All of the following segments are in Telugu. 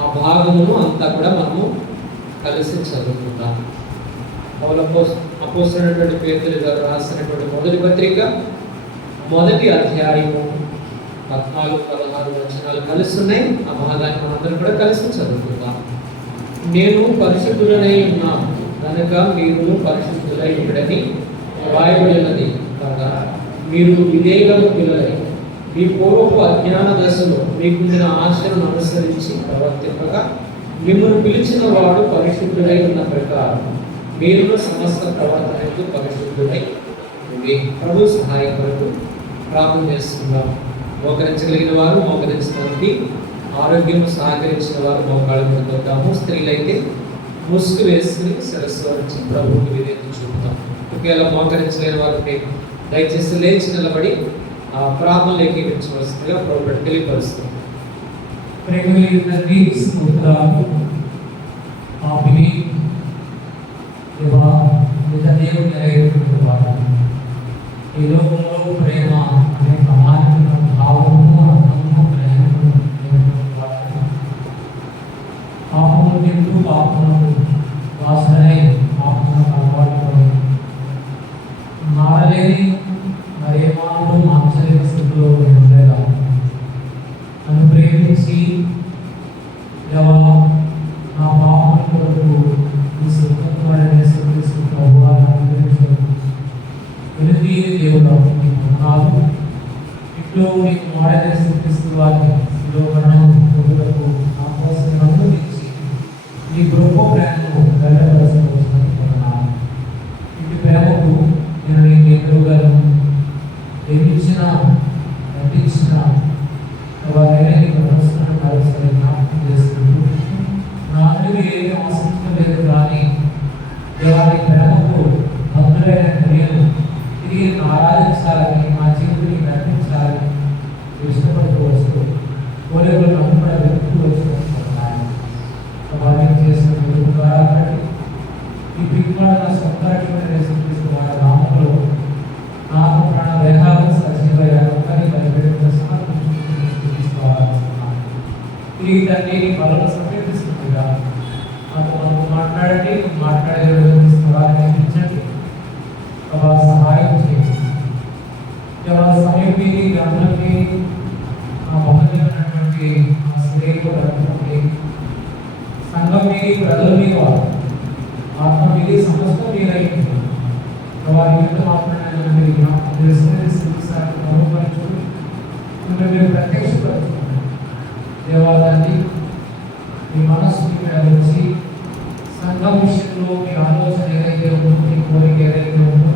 ఆ భాగమును అంతా కూడా మనము కలిసి చదువుకుందాం. అపోస్తలుడైనటువంటి పేతురు గారు రాసినటువంటి మొదటి పత్రిక మొదటి అధ్యాయము 14-16 వచనాలు కలిసి ఉన్నాయి. ఆ భాగాన్ని మనందరం కూడా కలిసి చదువుకుందాం. నేను పరిశుద్ధులనై ఉన్నాను కనుక మీరు పరిశుద్ధులై ఉండని రాయబడినది కాగా మీరు విధేయులకు పిల్లలై మీ పూర్వపు అజ్ఞాన దశలో మీకుండిన ఆశలను అనుసరించి ప్రవర్తింపగా మిమ్మల్ని పిలిచిన వాడు పరిశుద్ధుడై ఉన్న ప్రకారం మీరు సమస్త ప్రవర్తనకు పరిశుద్ధుడై ఉండి ప్రభు సహాయం కొరకు ప్రార్థన చేస్తున్నాం. మోకరించగలిగిన వారు మోకరించడానికి, ఆరోగ్యం సహకరించిన వారు మోకాళ్ళ మీద కొడతాము. స్త్రీలైతే ముసుగు వేసుకుని సరస్సు నుంచి ప్రభువుకి విధేయత చూపుతాం. ఒకవేళ మోకరించలేని వారికి దయచేసి లేచి నిలబడి ఆ ప్రార్థనలు ఏకీకరించవలసిందిగా ప్రభుత్వం తెలియపరుస్తాం. ఈ లోకంలో ప్రేమ అనే సమానమైన భావము అర్థము ప్రేమను పాపము తింటూ పాపము వాసనై పాపము అలవాటు మారలేని మరే మానవుడు మాంసలేని స్థితిలో ఉండేలా నన్ను ప్రేమించి దేవా నా పాపం కొరకు ఈ సుఖంగానే ప్రభువా వెలితి దేవుడు నాలుగు ఇట్లో మీకు మాడనే స్థితిస్తూ వారిని శిలోమరణం ప్రభువులకు నా కోసం అనుమతించి ఈ గొప్ప ప్రేమను వెళ్ళవలసిన ఇటు ప్రేమకు నేను నీకు ఎదురుగలను ప్రేమించిన నటించిన వారైనా నీకు మనసును మరోసారి జ్ఞాపకం చేసుకుంటూ నా అందరికీ ఏమీ ఆసక్తి లేదు కానీ దేవారి ప్రేమకు భక్తులైన నేను తిరిగి ఆరాధించాలని మా జీవితాన్ని నడిపించాలని ఇష్టపడుతూ వస్తూ కోరికలు నమ్ముకున్న వ్యక్తులు వచ్చినారు. వారిని చేసిన ఈ పిల్లల నా సొంత వారి నామంలో నాకు ప్రాణ దేహాలు సజీవ యాగంగా బలిపెట్టుకుని సమర్పించుకోవాలనుకున్నాను. ఈ దాన్ని బలం సమర్పిస్తుందిగా నాకు మనకు మాట్లాడండి, మాట్లాడే వారిని నేర్పించండి, సహాయం చేయండి. సమయం మీది గ్రంథంకి ఆ బహుజనటువంటి స్త్రీలు సంఘం మీది ప్రజల మీద ఆత్మ మీది సమస్త మీరైంది. వారి మీద మాత్రమే మీరు జ్ఞాపకం చేసుకుని మరోపరచుకుని మిమ్మల్ని మీరు ప్రత్యక్షపరచుకోండి. దేవాలయాన్ని మీ మనస్సు మీద వచ్చి సంఘం విషయంలో మీ ఆలోచన ఏదైతే ఉందో, మీ కోరిక ఏదైతే ఉందో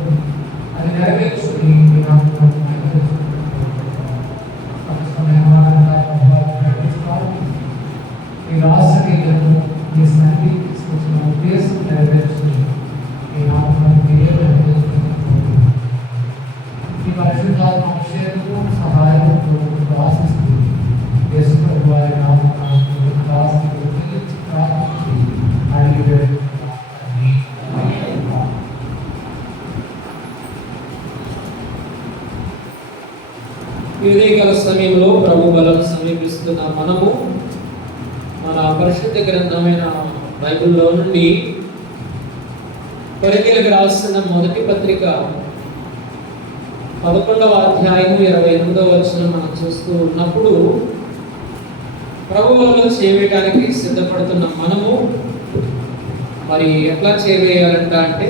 అది నెరవేర్చుకుని మీ నామం మీ రాష్ట్రీయులను మీ సన్నిధి తీసుకొచ్చిన ఉద్దేశం నెరవేర్చుకుని మీ నామం మీ పరిశుద్ధాత్మ అభిషేకము సహాయం ఆశిస్తుంది. దేశంలో వారి నామం ఉదయకాల సమయంలో ప్రభు బలం సమీపిస్తున్న మనము మన పరిశుద్ధ గ్రంథమైన బైబిల్లో నుండి కొరింథీయులకు రాసిన మొదటి పత్రిక 11వ అధ్యాయము 28వ వచనం మనం చూస్తూ ఉన్నప్పుడు ప్రభువులో చేయడానికి సిద్ధపడుతున్న మనము మరి ఎట్లా చేయవేయాలంట అంటే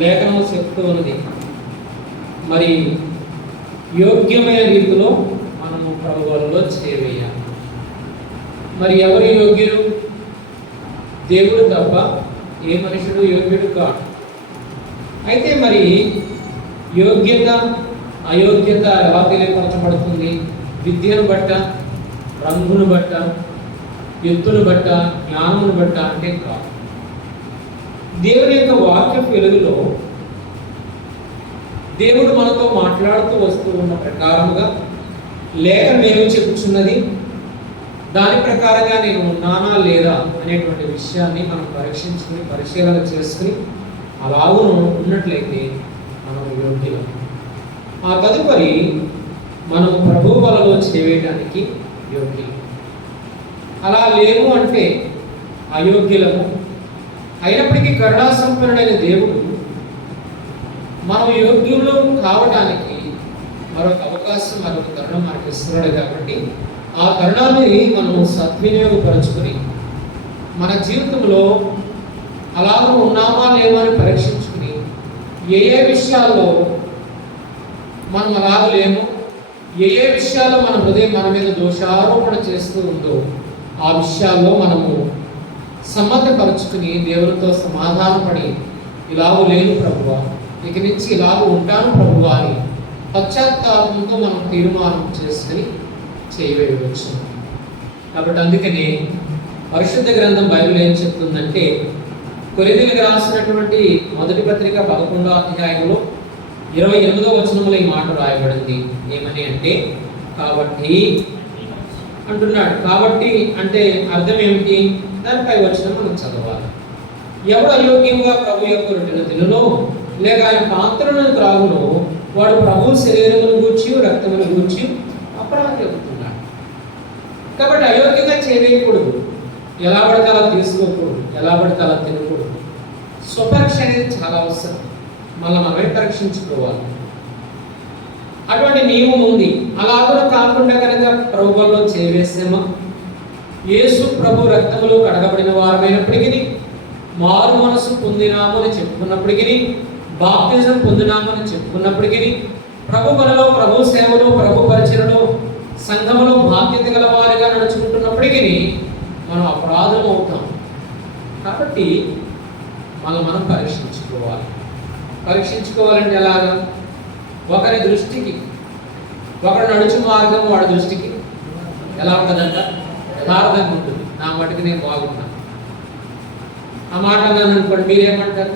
లేఖనం చెప్తూ ఉన్నది మరి యోగ్యమైన రీతిలో మనము ప్రభువులో చేయవేయాలి. మరి ఎవరు యోగ్యులు? దేవుడు తప్ప ఏ మనుషుడు యోగ్యుడు కాదు. అయితే మరి యోగ్యత అయోగ్యత ఎలా తెలియపరచబడుతుంది? విద్యను బట్ట, రంగును బట్ట, ఎత్తును బట్ట, జ్ఞానమును బట్ట అంటే కాదు. దేవుని యొక్క వాక్య వెలుగులో దేవుడు మనతో మాట్లాడుతూ వస్తూ ఉన్న ప్రకారముగా లేఖనం ఏమి చెప్పుచున్నది, దాని ప్రకారంగా నేను ఉన్నానా లేదా అనేటువంటి విషయాన్ని మనం పరీక్షించుకుని పరిశీలన చేసుకుని అలాగూ ఉన్నట్లయితే మనం యోగ్యులం. ఆ తదుపరి మనం ప్రభు బలలో చేయడానికి యోగ్యులం. అలా లేము అంటే అయోగ్యులము. అయినప్పటికీ కరుణా సంపన్నుడైన దేవుడు మనం యోగ్యులు కావటానికి మరొక అవకాశం, మరొక తరుణం మనకి ఇస్తున్నాడు. కాబట్టి ఆ తరుణాన్ని మనం సద్వినియోగపరుచుకుని మన జీవితంలో అలాగ ఉన్నామా లేమా అని పరీక్షించుకుని ఏ ఏ విషయాల్లో మనం అలాగ లేము, ఏ ఏ విషయాల్లో మన హృదయం మన మీద దోషారోపణ చేస్తూ ఉందో ఆ విషయాల్లో మనము సమ్మతపరుచుకుని దేవునితో సమాధానపడి ఇలాగ లేను ప్రభువా, ఇక నుంచి ఇలాగ ఉంటాను ప్రభువా అని పశ్చాత్తాపంతో మనం తీర్మానం చేసుకుని చేయవేయవచ్చు. కాబట్టి అందుకని పరిశుద్ధ గ్రంథం బైబిల్ ఏం చెప్తుందంటే, కొరింథీయులకు రాసినటువంటి మొదటి పత్రిక 11వ అధ్యాయంలో 28వ వచనంలో ఈ మాట రాయబడింది. ఏమని అంటే, కాబట్టి అంటున్నాడు. కాబట్టి అంటే అర్థం ఏమిటి? దానిపై వచనం మనం చదవాలి. ఎవడు అయోగ్యంగా ప్రభు యొక్క రొట్టెను తినునో లేక ఆయన పాత్రలను త్రాగునో వాడు ప్రభు శరీరమును గూర్చి రక్తమును గూర్చి అపరాధి అవుతున్నాడు. కాబట్టి అయోగ్యంగా చేయకూడదు, ఎలా పడితే అలా తీసుకోకూడదు, ఎలా పడితే అలా తినకూడదు. స్వపరీక్ష అనేది చాలా అవసరం. మళ్ళీ మనమే పరీక్షించుకోవాలి. అటువంటి నియమం ఉంది. అలా కూడా కాకుండా కనుక ప్రభువులో చేవేసామా, యేసు ప్రభు రక్తములో కడగబడిన వారమైనప్పటికీ, మారు మనసు పొందినాము అని చెప్పుకున్నప్పటికీ, బాప్తిజం పొందినాము అని చెప్పుకున్నప్పటికీ, ప్రభు పనిలో, ప్రభు సేవలో, ప్రభు పరిచయలో, సంఘములో బాధ్యత గల వారిగా నడుచుకుంటున్నప్పటికీ మనం అపరాధం అవుతాం. కాబట్టి మనం పరీక్షించుకోవాలి. పరీక్షించుకోవాలంటే ఎలాగా? ఒకరి దృష్టికి, ఒకరి నడుచు మార్గం వాడి దృష్టికి ఎలా ఉంటుందంట? యథార్థంగా ఉంటుంది. నా మటుకు నేను బాగున్నా. ఆ మాట అన్నాను అనుకోండి, మీరేమంటారు?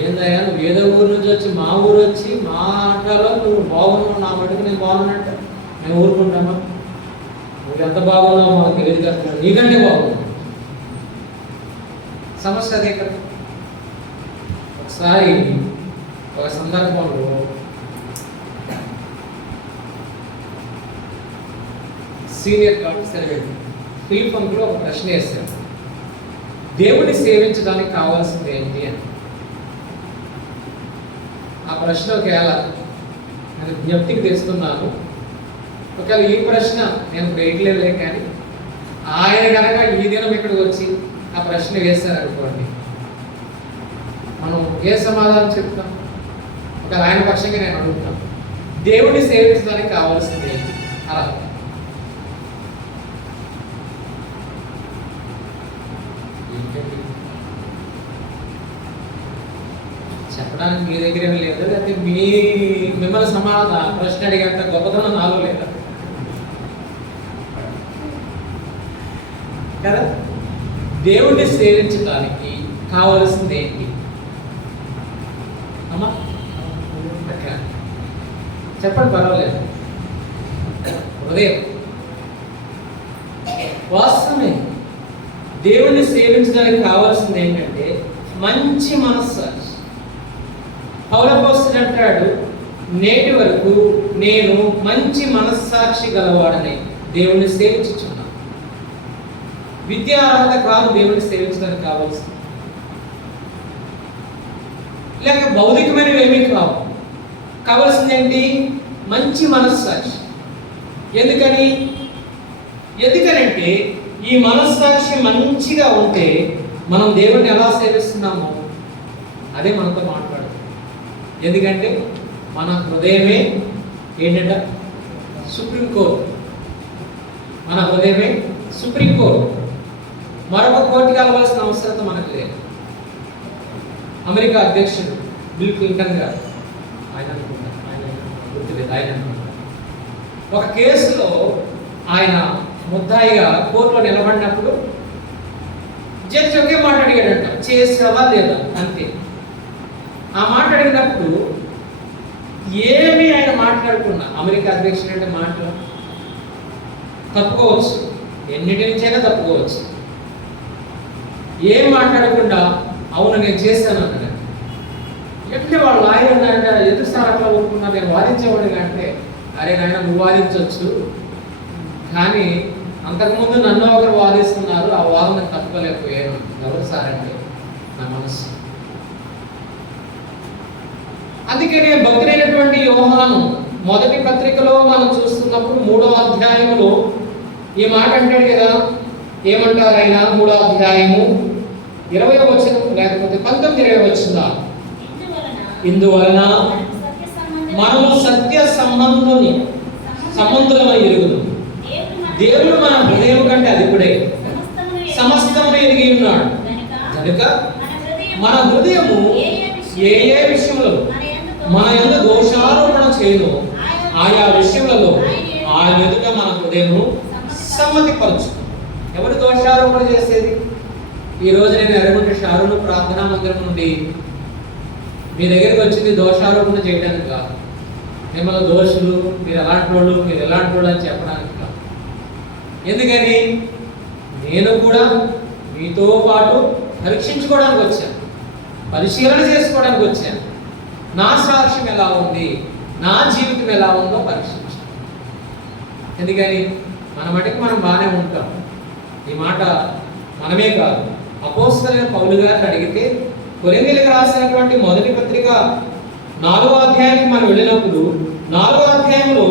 ఏందయ్యా నువ్వు ఏదో ఊరు నుంచి వచ్చి మా ఊరు వచ్చి మా ఆటలో నువ్వు బాగున్నావు, నా మటుకు నేను బాగున్నానంట నేను ఊరుకుంటామా? నువ్వు ఎంత బాగున్నావు మాకు తెలియదు కదా, నీకంటే బాగున్నావు. సమస్య అదే కదా. ఒకసారి ఒక సందర్భంలో సీనియర్ ఆఫీసర్ ఫిల్ పంక్లో ఒక ప్రశ్న వేశారు, దేవుడిని సేవించడానికి కావాల్సింది ఏంటి అని. ఆ ప్రశ్న ఒకవేళ నేను జ్ఞప్తికి తెస్తున్నాను, ఒకవేళ ఈ ప్రశ్న నేను వేయట్లేదులే, కానీ ఆయన కనుక ఈ దినం ఇక్కడికి వచ్చి ఆ ప్రశ్న వేశారు అనుకోండి, మనం ఏ సమాధానం చెప్తాం? ఒకవేళ ఆయన పక్షంగా నేను అడుగుతాను, దేవుడిని సేవించడానికి కావాల్సింది ఏంటి? అలా చెప్పడానికి మీ దగ్గర ఏమీ లేదు, లేకపోతే మిమ్మల్ని సమాధానం ప్రశ్న అడిగేంత గొప్పతనం నాలో లేదా కదా? దేవుడిని సేవించడానికి కావలసింది ఏంటి అమ్మా? చెప్పండి, పర్వాలేదు. హృదయం. వాస్తవమే, దేవుడిని సేవించడానికి కావాల్సింది ఏంటంటే మంచి మనస్సాక్షి. పౌలపోస్తుడు అంటాడు, నేటి వరకు నేను మంచి మనస్సాక్షి గలవాడని దేవుణ్ణి సేవించుచున్నాను. విద్యా అర్హత కాదు దేవుణ్ణి సేవించడానికి కావాల్సింది, లేక భౌతికమైనవి ఏమీ కావు. కావాల్సింది ఏంటి? మంచి మనస్సాక్షి. ఎందుకనంటే ఈ మనస్సాక్షి మంచిగా ఉంటే మనం దేవుణ్ణి ఎలా సేవిస్తున్నామో అదే మనతో మాట్లాడుతుంది. ఎందుకంటే మన హృదయమే ఏంటంట? సుప్రీంకోర్టు. మన హృదయమే సుప్రీంకోర్టు. మరొక కోర్టుకి వెళ్ళవలసిన అవసరం మనకు లేదు. అమెరికా అధ్యక్షుడు బిల్ క్లింటన్ గారు, ఆయన గుర్తులేదు, ఆయన ఒక కేసులో ఆయన ముద్దాయిగా కోర్టులో నిలబడినప్పుడు జడ్జి ఒకే మాట అడిగాడంట, చేసావా లేదా అంతే. ఆ మాట అడిగినప్పుడు ఏమి ఆయన మాట్లాడుకున్నా, అమెరికా అధ్యక్షుడు అంటే మాటలు తప్పుకోవచ్చు, ఎన్నిటి నుంచైనా తప్పుకోవచ్చు. ఏం మాట్లాడకుండా అవును నేను చేశాను అన్నాడు. ఎట్లా వాళ్ళు లాయర్ అన్నాడంటే, ఎందుకు సార్ అట్లా ఒప్పుకున్నా, నేను వాదించేవాడిగా అంటే, అరే నాయన నువ్వు వాదించవచ్చు, కానీ అంతకుముందు నన్ను ఒకరు వాదిస్తున్నారు, ఆ వాదన తట్టుకోలేకపోయాను. ఎవరు సార్ అంటే నా మనస్సు. అందుకనే భక్తుడైనటువంటి యోహాను మొదటి పత్రికలో మనం చూస్తున్నప్పుడు 3వ అధ్యాయంలో ఈ మాట అంటాడు కదా. ఏమంటారు ఆయన? 3వ అధ్యాయము 20వ వచనం లేకపోతే 19-20 వచనం. ఇందువలన మనము సత్య సంబంధులమై ఎరుగుదు. దేవుడు మన హృదయం కంటే అధికుడే సమస్తమును ఎరిగి ఉన్నాడు కనుక మన హృదయము ఏ ఏ విషయంలో మన యందు దోషారోపణ చేయదు, ఆయా విషయములలో ఆయన ఎదుట మన హృదయము సమ్మతిపరచు. ఎవరు దోషారోపణ చేసేది? ఈ రోజు నేను ఎర్రగుంట షారును ప్రార్థనా మందిరం నుండి మీ దగ్గరికి వచ్చింది దోషారోపణ చేయడానికి కాదు, మిమ్మల్ని దోషులు, మీరు ఎలాంటి వాళ్ళు, మీరు ఎలాంటి వాళ్ళు అని చెప్పడానికి కాదు. ఎందుకని నేను కూడా మీతో పాటు పరీక్షించుకోవడానికి వచ్చాను, పరిశీలన చేసుకోవడానికి వచ్చాను. నా సాక్ష్యం ఎలా ఉంది, నా జీవితం ఎలా ఉందో పరీక్షించాను. ఎందుకని మన మటుకు మనం బాగానే ఉంటాం. ఈ మాట మనమే కాదు, అపోస్తలుడైన పౌలు గారిని అడిగితే కొరింథీయులకు రాసినటువంటి మొదటి పత్రిక 4వ అధ్యాయానికి మనం వెళ్ళినప్పుడు 4వ అధ్యాయంలో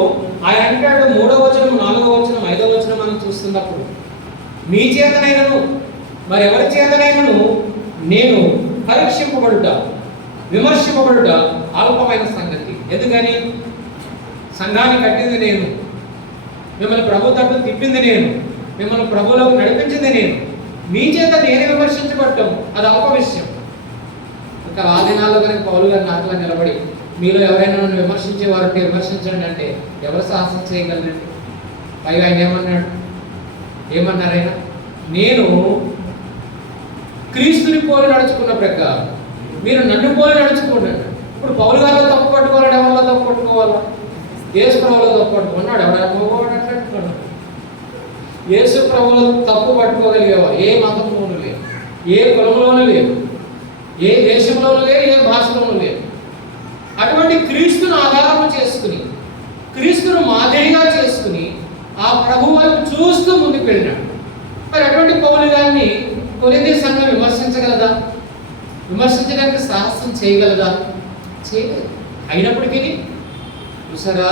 ఆయన అంటాడు 3వ వచనం, 4వ వచనం, 5వ వచనం మనం చూస్తున్నప్పుడు, మీ చేతనైనను మరెవరి చేతనైనను నేను పరీక్షింపబడుట విమర్శింపబడుట అల్పమైన సంగతి. ఎందుకని? సంఘాన్ని కట్టింది నేను, మిమ్మల్ని ప్రభు తట్టు తిప్పింది నేను, మిమ్మల్ని ప్రభువులోకి నడిపించింది నేను. మీ చేత నేనే విమర్శించబడటం అది అల్ప విషయం. ఇంకా ఆ దినాల్లో కనుక పౌలు గారు నాకులా నిలబడి మీలో ఎవరైనా నన్ను విమర్శించేవారు అంటే విమర్శించండి అంటే ఎవరు సాహసం చేయగలరండి? పైగా ఆయన ఏమన్నారు ఆయన? నేను క్రీస్తుని పోలి నడుచుకున్న ప్రకారం మీరు నన్ను పోలి నడుచుకోండి. ఇప్పుడు పౌలు గారిలో తప్పు పట్టుకోవాలని ఎవరిలో తప్పు పట్టుకోవాలా? యేసు ప్రభువులో తప్పు పట్టుకున్నాడు. ఎవడనుకోవాడు? యేసు ప్రభువులో తప్పు పట్టుకోగలిగేవారు ఏ మతంలోనూ లేరు, ఏ కులంలోనూ లేరు, ఏ దేశంలోనూ లేరు, ఏ భాషలోనూ లేరు. అటువంటి క్రీస్తును ఆధారం చేసుకుని, క్రీస్తును మాదిరిగా చేసుకుని ఆ ప్రభు వైపు చూస్తూ ముందుకు వెళ్ళినాడు. మరి అటువంటి పౌలు గారిని కొరింథీ సంఘం విమర్శించగలదా? విమర్శించడానికి సాహసం చేయగలదా? చేయలేదు. అయినప్పటికీ చూసారా,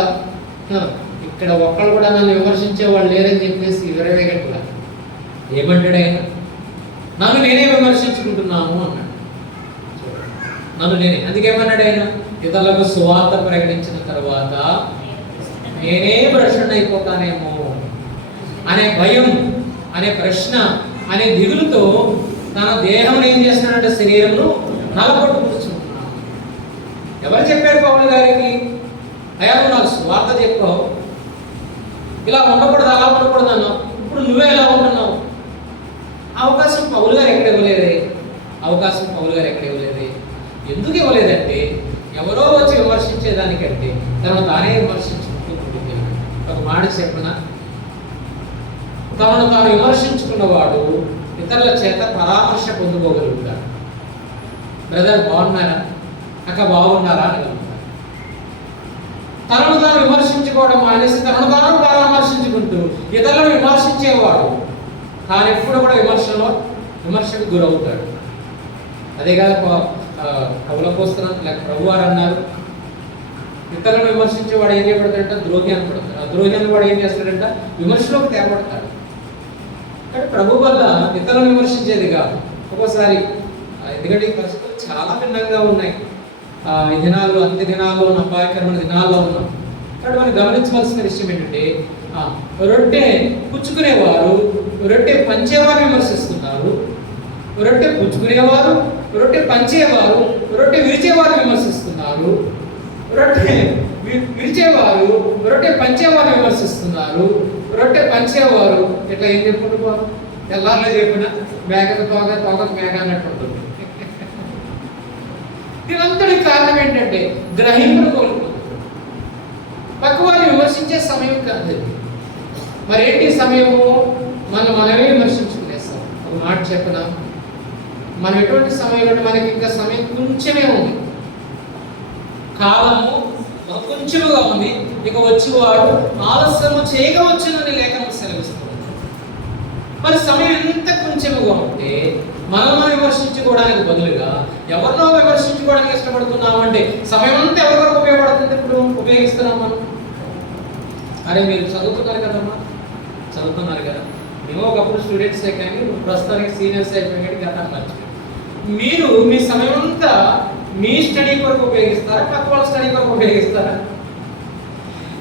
ఇక్కడ ఒక్కళ్ళు కూడా నన్ను విమర్శించే వాళ్ళు లేరని చెప్పేసి విరవేగట్లా. ఏమంటాడు ఆయన? నన్ను నేనే విమర్శించుకుంటున్నాను అన్నాడు. నన్ను నేనే. అందుకేమన్నాడు ఆయన? ఇతరులకు సువార్త ప్రకటించిన తర్వాత నేనే భ్రష్టుని అయిపోతానేమో అనే భయం, అనే ప్రశ్న, అనే దిగులుతో తన దేహం ఏం చేస్తున్నాడంటే శరీరంలో నలగొట్టు కూర్చుంటున్నాను. ఎవరు చెప్పారు పౌలు గారికి? అయ్యా నువ్వు నాకు సువార్త చెప్పావు, ఇలా ఉండకూడదు, అలా ఉండకూడదు అన్నావు, ఇప్పుడు నువ్వే ఎలా ఉంటున్నావు? అవకాశం పౌలు గారు ఎక్కడ ఇవ్వలేదే? అవకాశం పౌలు గారు ఎక్కడ ఇవ్వలేదే? ఎందుకు ఇవ్వలేదంటే ఎవరో వచ్చి విమర్శించేదానికంటే తనను తానే విమర్శించుకుంటూ ఉంటుంది. ఒక మాట చెప్పిన, తనను తాను విమర్శించుకున్నవాడు ఇతరుల చేత పరామర్శ పొందుకోగలుగుతాడు. బ్రదర్ బాగున్నారా, అక్క బాగున్నారా అని అడుగుతాడు. తనను తాను విమర్శించుకోవడం మానేసి తనను తాను పరామర్శించుకుంటూ ఇతరులను విమర్శించేవాడు తాను ఎప్పుడు కూడా విమర్శకు గురవుతాడు. అదే కాదు కవులపోస్తున్నాను లేక ప్రభు వారు అన్నారు, ఇతరులను విమర్శించేవాడు ఏం చేయబడతాడంట? ద్రోహి అనపడతాడు. ఆ ద్రోహి అని వాడు ఏం చేస్తాడంట? విమర్శలోకి తేపడతాడు. కానీ ప్రభు వల్ల ఇతరులను విమర్శించేది కాదు ఒక్కోసారి. ఎందుకంటే ఈ పరిస్థితులు చాలా భిన్నంగా ఉన్నాయి. ఈ దినాల్లో, అంత్య దినాల్లో, అపాయకరమైన దినాల్లో ఉన్నాం. కాబట్టి మనం గమనించవలసిన విషయం ఏంటంటే, రొట్టె పుచ్చుకునేవారు రొట్టె పంచేవారు విమర్శిస్తున్నారు, రొట్టె పుచ్చుకునేవారు రొట్టె పంచేవారు రొట్టె విరిచేవారు విమర్శిస్తున్నారు, రొట్టె విరిచేవారు రొట్టె పంచేవారు విమర్శిస్తున్నారు, రొట్టె పంచేవారు ఇట్లా ఏం చెప్పుకుంటున్నారు? ఎల్లాలో చెప్పిన మేకకు తోక, తోకకు మేక అన్నట్టు ఉంటుంది. దీనంతటి కారణం ఏంటంటే గ్రహింపును కోల్పోతుంది. పక్కవారిని విమర్శించే సమయం కాదు. మరేంటి సమయము? మనమే విమర్శించుకునేస్తాం. ఒక మాట చెప్పిన, మనం ఎటువంటి సమయంలో మనకి ఇంకా సమయం కొంచెమే ఉంది, కాలము కొంచెముగా ఉంది, ఇక వచ్చేవాడు ఆలస్యము చేయవచ్చునని లేఖనం సెలవిస్తుంది. మరి సమయం ఎంత కొంచెముగా ఉంటే మనం విమర్శించుకోవడానికి బదులుగా ఎవరినో విమర్శించుకోవడానికి ఇష్టపడుతున్నాం అంటే సమయం అంతా ఎవరివరకు ఉపయోగపడుతుంది? ఇప్పుడు ఉపయోగిస్తున్నాం మనం. అరే మీరు చదువుతున్నారు కదమ్మా, చదువుతున్నారు కదా, మేము ఒకప్పుడు స్టూడెంట్సే కానీ ప్రస్తుతానికి సీనియర్స్ అయిపోయి గతాన్ని మర్చిపోయి. మీరు మీ సమయం అంతా మీ స్టడీ కొరకు ఉపయోగిస్తారా, పక్క వాళ్ళ స్టడీ కొరకు ఉపయోగిస్తారా?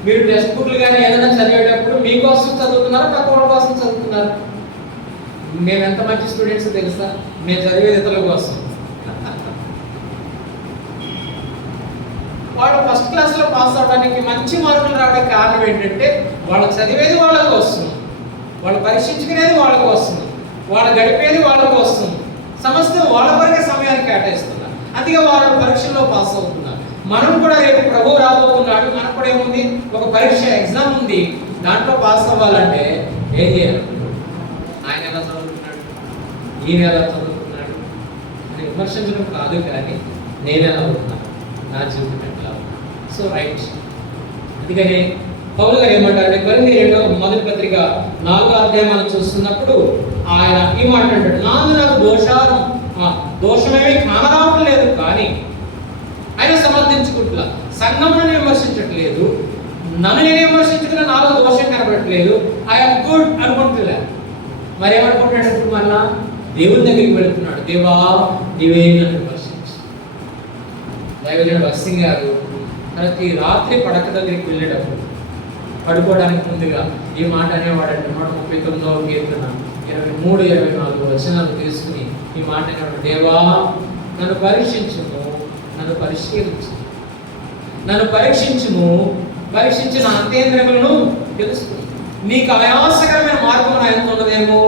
మీరు టెక్స్ట్ బుక్లు కానీ ఏదైనా చదివేటప్పుడు మీకోసం చదువుతున్నారా, పక్క వాళ్ళ కోసం చదువుతున్నారా? మేము ఎంత మంచి స్టూడెంట్స్ తెలుసా? మేము చదివేది ఇతరుల కోసం. వాళ్ళు ఫస్ట్ క్లాస్లో పాస్ అవడానికి, మంచి మార్కులు రావడానికి కారణం ఏంటంటే వాళ్ళు చదివేది వాళ్ళ కోసం, వాళ్ళు పరీక్షించుకునేది వాళ్ళ కోసం, వాళ్ళు గడిపేది వాళ్ళ కోసం, సమస్త వాళ్ళ వరకే సమయాన్ని కేటాయిస్తున్నారు. అందుకే వాళ్ళు పరీక్షల్లో పాస్ అవుతున్నారు. మనం కూడా రేపు ప్రభు రాబోతున్నాడు, మనకు కూడా ఏముంది, ఒక పరీక్ష ఎగ్జామ్ ఉంది, దాంట్లో పాస్ అవ్వాలంటే ఏం చేయాలి? ఆయన ఎలా చదువుతున్నాడు, ఈయన ఎలా చదువుతున్నాడు అని విమర్శించడం కాదు, కానీ నేను ఎలా అవుతున్నాను, నా జీవితం ఎట్లా. So right. అందుకని పౌలు గారు ఏమంటారంటే కొరింథీయుల మొదటి పత్రిక 4వ అధ్యాయం మనం చూస్తున్నప్పుడు ఆయన ఈ మాట అంటాడు, నాకు దోషమేమీ కానరావట్లేదు, కానీ ఆయన సమర్థించుకుంటున్నా, సంఘమును విమర్శించట్లేదు, నన్ను నేను విమర్శించుకున్న నాలో దోషం కనబడట్లేదు, ఐఎమ్ గుడ్ అనుకుంటున్నా. మరి ఏమనుకుంటున్నాడు? ఇప్పుడు మళ్ళా దేవుని దగ్గరికి వెళుతున్నాడు, దేవా నీవే నన్ను విమర్శించు. దైవజనుడు భక్సింగ్ గారు ప్రతి రాత్రి పడక దగ్గరికి వెళ్ళేటప్పుడు పడుకోవడానికి ముందుగా ఈ మాట అనేవాడంటే 139వ కీర్తన 23, 24 వచనాలు తీసుకుని ఈ మాట అనేవాడు, దేవా నన్ను పరీక్షించుము, నన్ను పరిశీలించు, నన్ను పరీక్షించుము, పరీక్షించి నా అంతేంద్రియములను తెలుసుకుని నీకు ఆయాసకరమైన మార్గం నా ఎంత ఉన్నదేమో.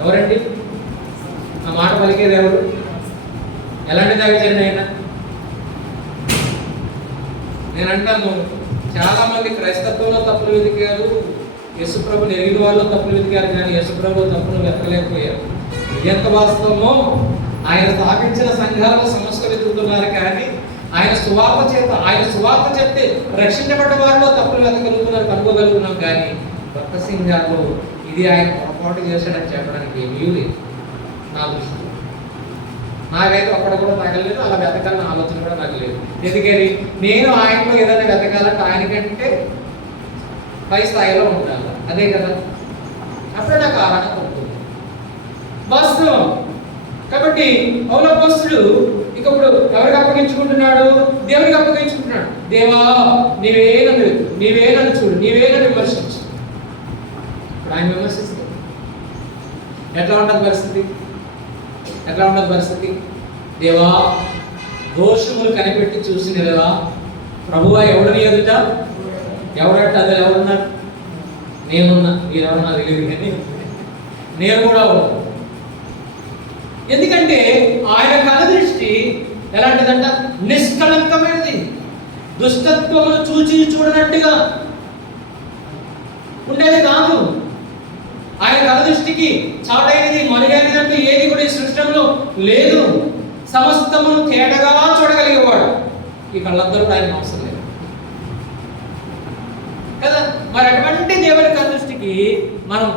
ఎవరండి ఆ మాట పలికేది? ఎవరు? ఎలాంటి దైవజనుడు అయినా? నేనంటాను, చాలా మంది క్రైస్తత్వంలో తప్పులు వెతికారు, యేసుప్రభుని ఎరిగిన వాళ్ళు తప్పులు వెతికారు, కానీ యేసుప్రభు తప్పులు వెతకలేకపోయారు. ఎంత వాస్తవమో ఆయన స్థాపించిన సంఘాలలో సమస్యలు వెతుకుతున్నారు, కానీ ఆయన సువార్త చెప్తే రక్షించబడ్డ వారిలో తప్పులు వెతకగలుగుతున్నారు, కనుక్కోగలుగుతున్నాం. కానీ భక్త సింగాల్లో ఇది ఆయన పొరపాటు చేశాడని చెప్పడానికి ఏమీ లేదు నా దృష్టిలో. నాకైతే ఒక్కడ కూడా తగలేదు, అలా వెతకాలని ఆలోచన కూడా నాకు లేదు. ఎందుకని నేను ఆయనలో ఏదైనా వెతకాలంటే ఆయనకంటే పై స్థాయిలో ఉండాలి, అదే కదా, అప్పుడే నాకు ఆరాధన ఉంటుంది వాస్తవం. కాబట్టి పౌలపోస్తుడు ఇక ఇప్పుడు ఎవరికి అప్పగించుకుంటున్నాడు? దేవుడికి అప్పగించుకుంటున్నాడు. దేవా నీవే నన్ను చూడు, నీవే నన్ను విమర్శించు. ఇప్పుడు ఆయన విమర్శిస్తే ఎట్లా ఉంటుంది పరిస్థితి? దేవా దోషములు కనిపెట్టి చూసిన దేవా ప్రభువా ఎవడని ఎదుట ఎవరంటే అది ఎవరున్నారు? నేనున్నా, మీరెవరన్నా తెలియదు, కానీ నేను కూడా ఉన్నా. ఎందుకంటే ఆయన కనుదృష్టి ఎలాంటిదంట? నిష్కళంకమైనది, దుష్టత్వమును చూడనట్టుగా ఉండేది కాదు. ఆయన కనుదృష్టికి చాటైనది, మరుగైనది అంటూ ఏది కూడా ఈ సృష్టిలో లేదు. సమస్తమును తేటగా చూడగలిగేవాడు. ఈ కళ్ళందరూ ఆయన అవసరం లేదు కదా. మరి అటువంటి దేవుని కనుదృష్టికి మనం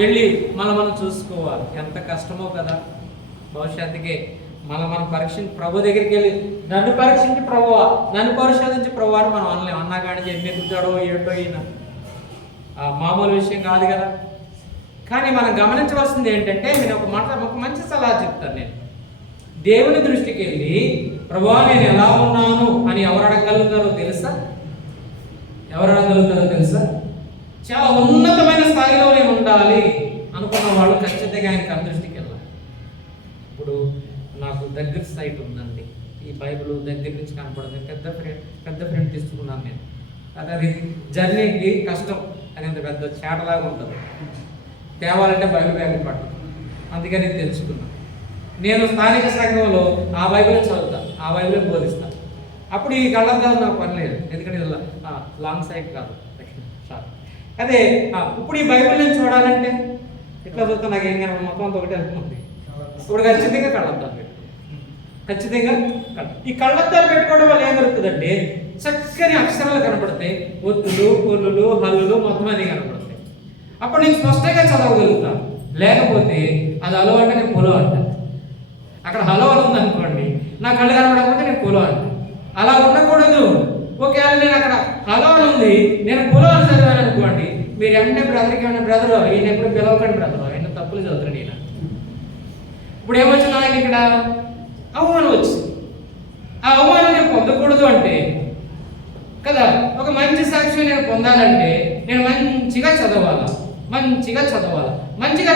వెళ్ళి మనం చూసుకోవాలి. ఎంత కష్టమో కదా. భవిష్యత్తుకే మనం ప్రభు దగ్గరికి వెళ్ళి నన్ను పరీక్షించి ప్రభువా, నన్ను పరిశోధించి ప్రభు అని మనం అనలేం. అన్నా కానీ ఎన్ని ఎదుగుతాడో ఏంటో ఈయన మామూలు విషయం కాదు కదా. కానీ మనం గమనించవలసింది ఏంటంటే, నేను ఒక మంచి సలహా చెప్తాను. నేను దేవుని దృష్టికి వెళ్ళి ప్రభువా నేను ఎలా ఉన్నాను అని ఎవరు అడగలుగుతారో తెలుసా? చాలా ఉన్నతమైన స్థాయిలో నేను ఉండాలి అనుకున్న వాళ్ళు ఖచ్చితంగా ఆయన కనుదృష్టికి వెళ్ళాలి. ఇప్పుడు నాకు దగ్గర సైట్ ఉందండి, ఈ బైబిల్ దగ్గర నుంచి కనపడదు, పెద్ద ఫ్రెండ్ తీసుకున్నాను నేను. అది జర్నీకి కష్టం, అది అంత పెద్ద చేటలాగా ఉంటుంది, తేవాలంటే బైబిల్ బ్యాగ్ పట్టు. అందుకని తెలుసుకున్నాను. నేను స్థానిక సంఘంలో ఆ బైబిల్ చదువుతాను, ఆ బైబిల్ బోధిస్తాను. అప్పుడు ఈ కళ్ళద్దాలు నాకు పని లేదు, ఎందుకంటే లాంగ్ సైట్ కాదు, షార్ట్. అదే ఇప్పుడు ఈ బైబిల్ నేను చూడాలంటే ఎట్లా చదువుతా, నాకు ఏం కనపడ, మొత్తం అంతా ఒకటే అనుకుంది. ఇప్పుడు ఖచ్చితంగా కళ్ళద్దాలు ఈ కళ్ళద్దాలు పెట్టుకోవడం వల్ల ఏం జరుగుతుందంటే, చక్కని అక్షరాలు కనపడతాయి, ఒత్తులు, పొల్లులు, హల్లులు మొత్తం అన్నీ కనపడతాయి. అప్పుడు నేను స్పష్టంగా చదవగలుగుతాను. లేకపోతే అది హలో అంటే నేను పొలో అంటాను. అక్కడ హలో అని ఉందనుకోండి, నా కళ్ళు కనబడకపోతే నేను పొలో అంటాను. అలా ఉండకూడదు. ఒకవేళ నేను అక్కడ హలో అని ఉంది, నేను పొలో అని చదివాను అనుకోండి, మీరు వెంటనే బ్రదర్కి ఏమన్నా బ్రదరు ఈయన ఎప్పుడు పిలవకండి బ్రదరు, ఆయన తప్పులు చదువుతాడు ఈయన. ఇప్పుడు ఏమొచ్చింది నాకు ఇక్కడ అవమానం వచ్చింది. ఆ అవమానం నేను పొందకూడదు అంటే కదా, ఒక మంచి సాక్ష్యం నేను పొందాలంటే నేను మంచిగా చదవాలా. మంచిగా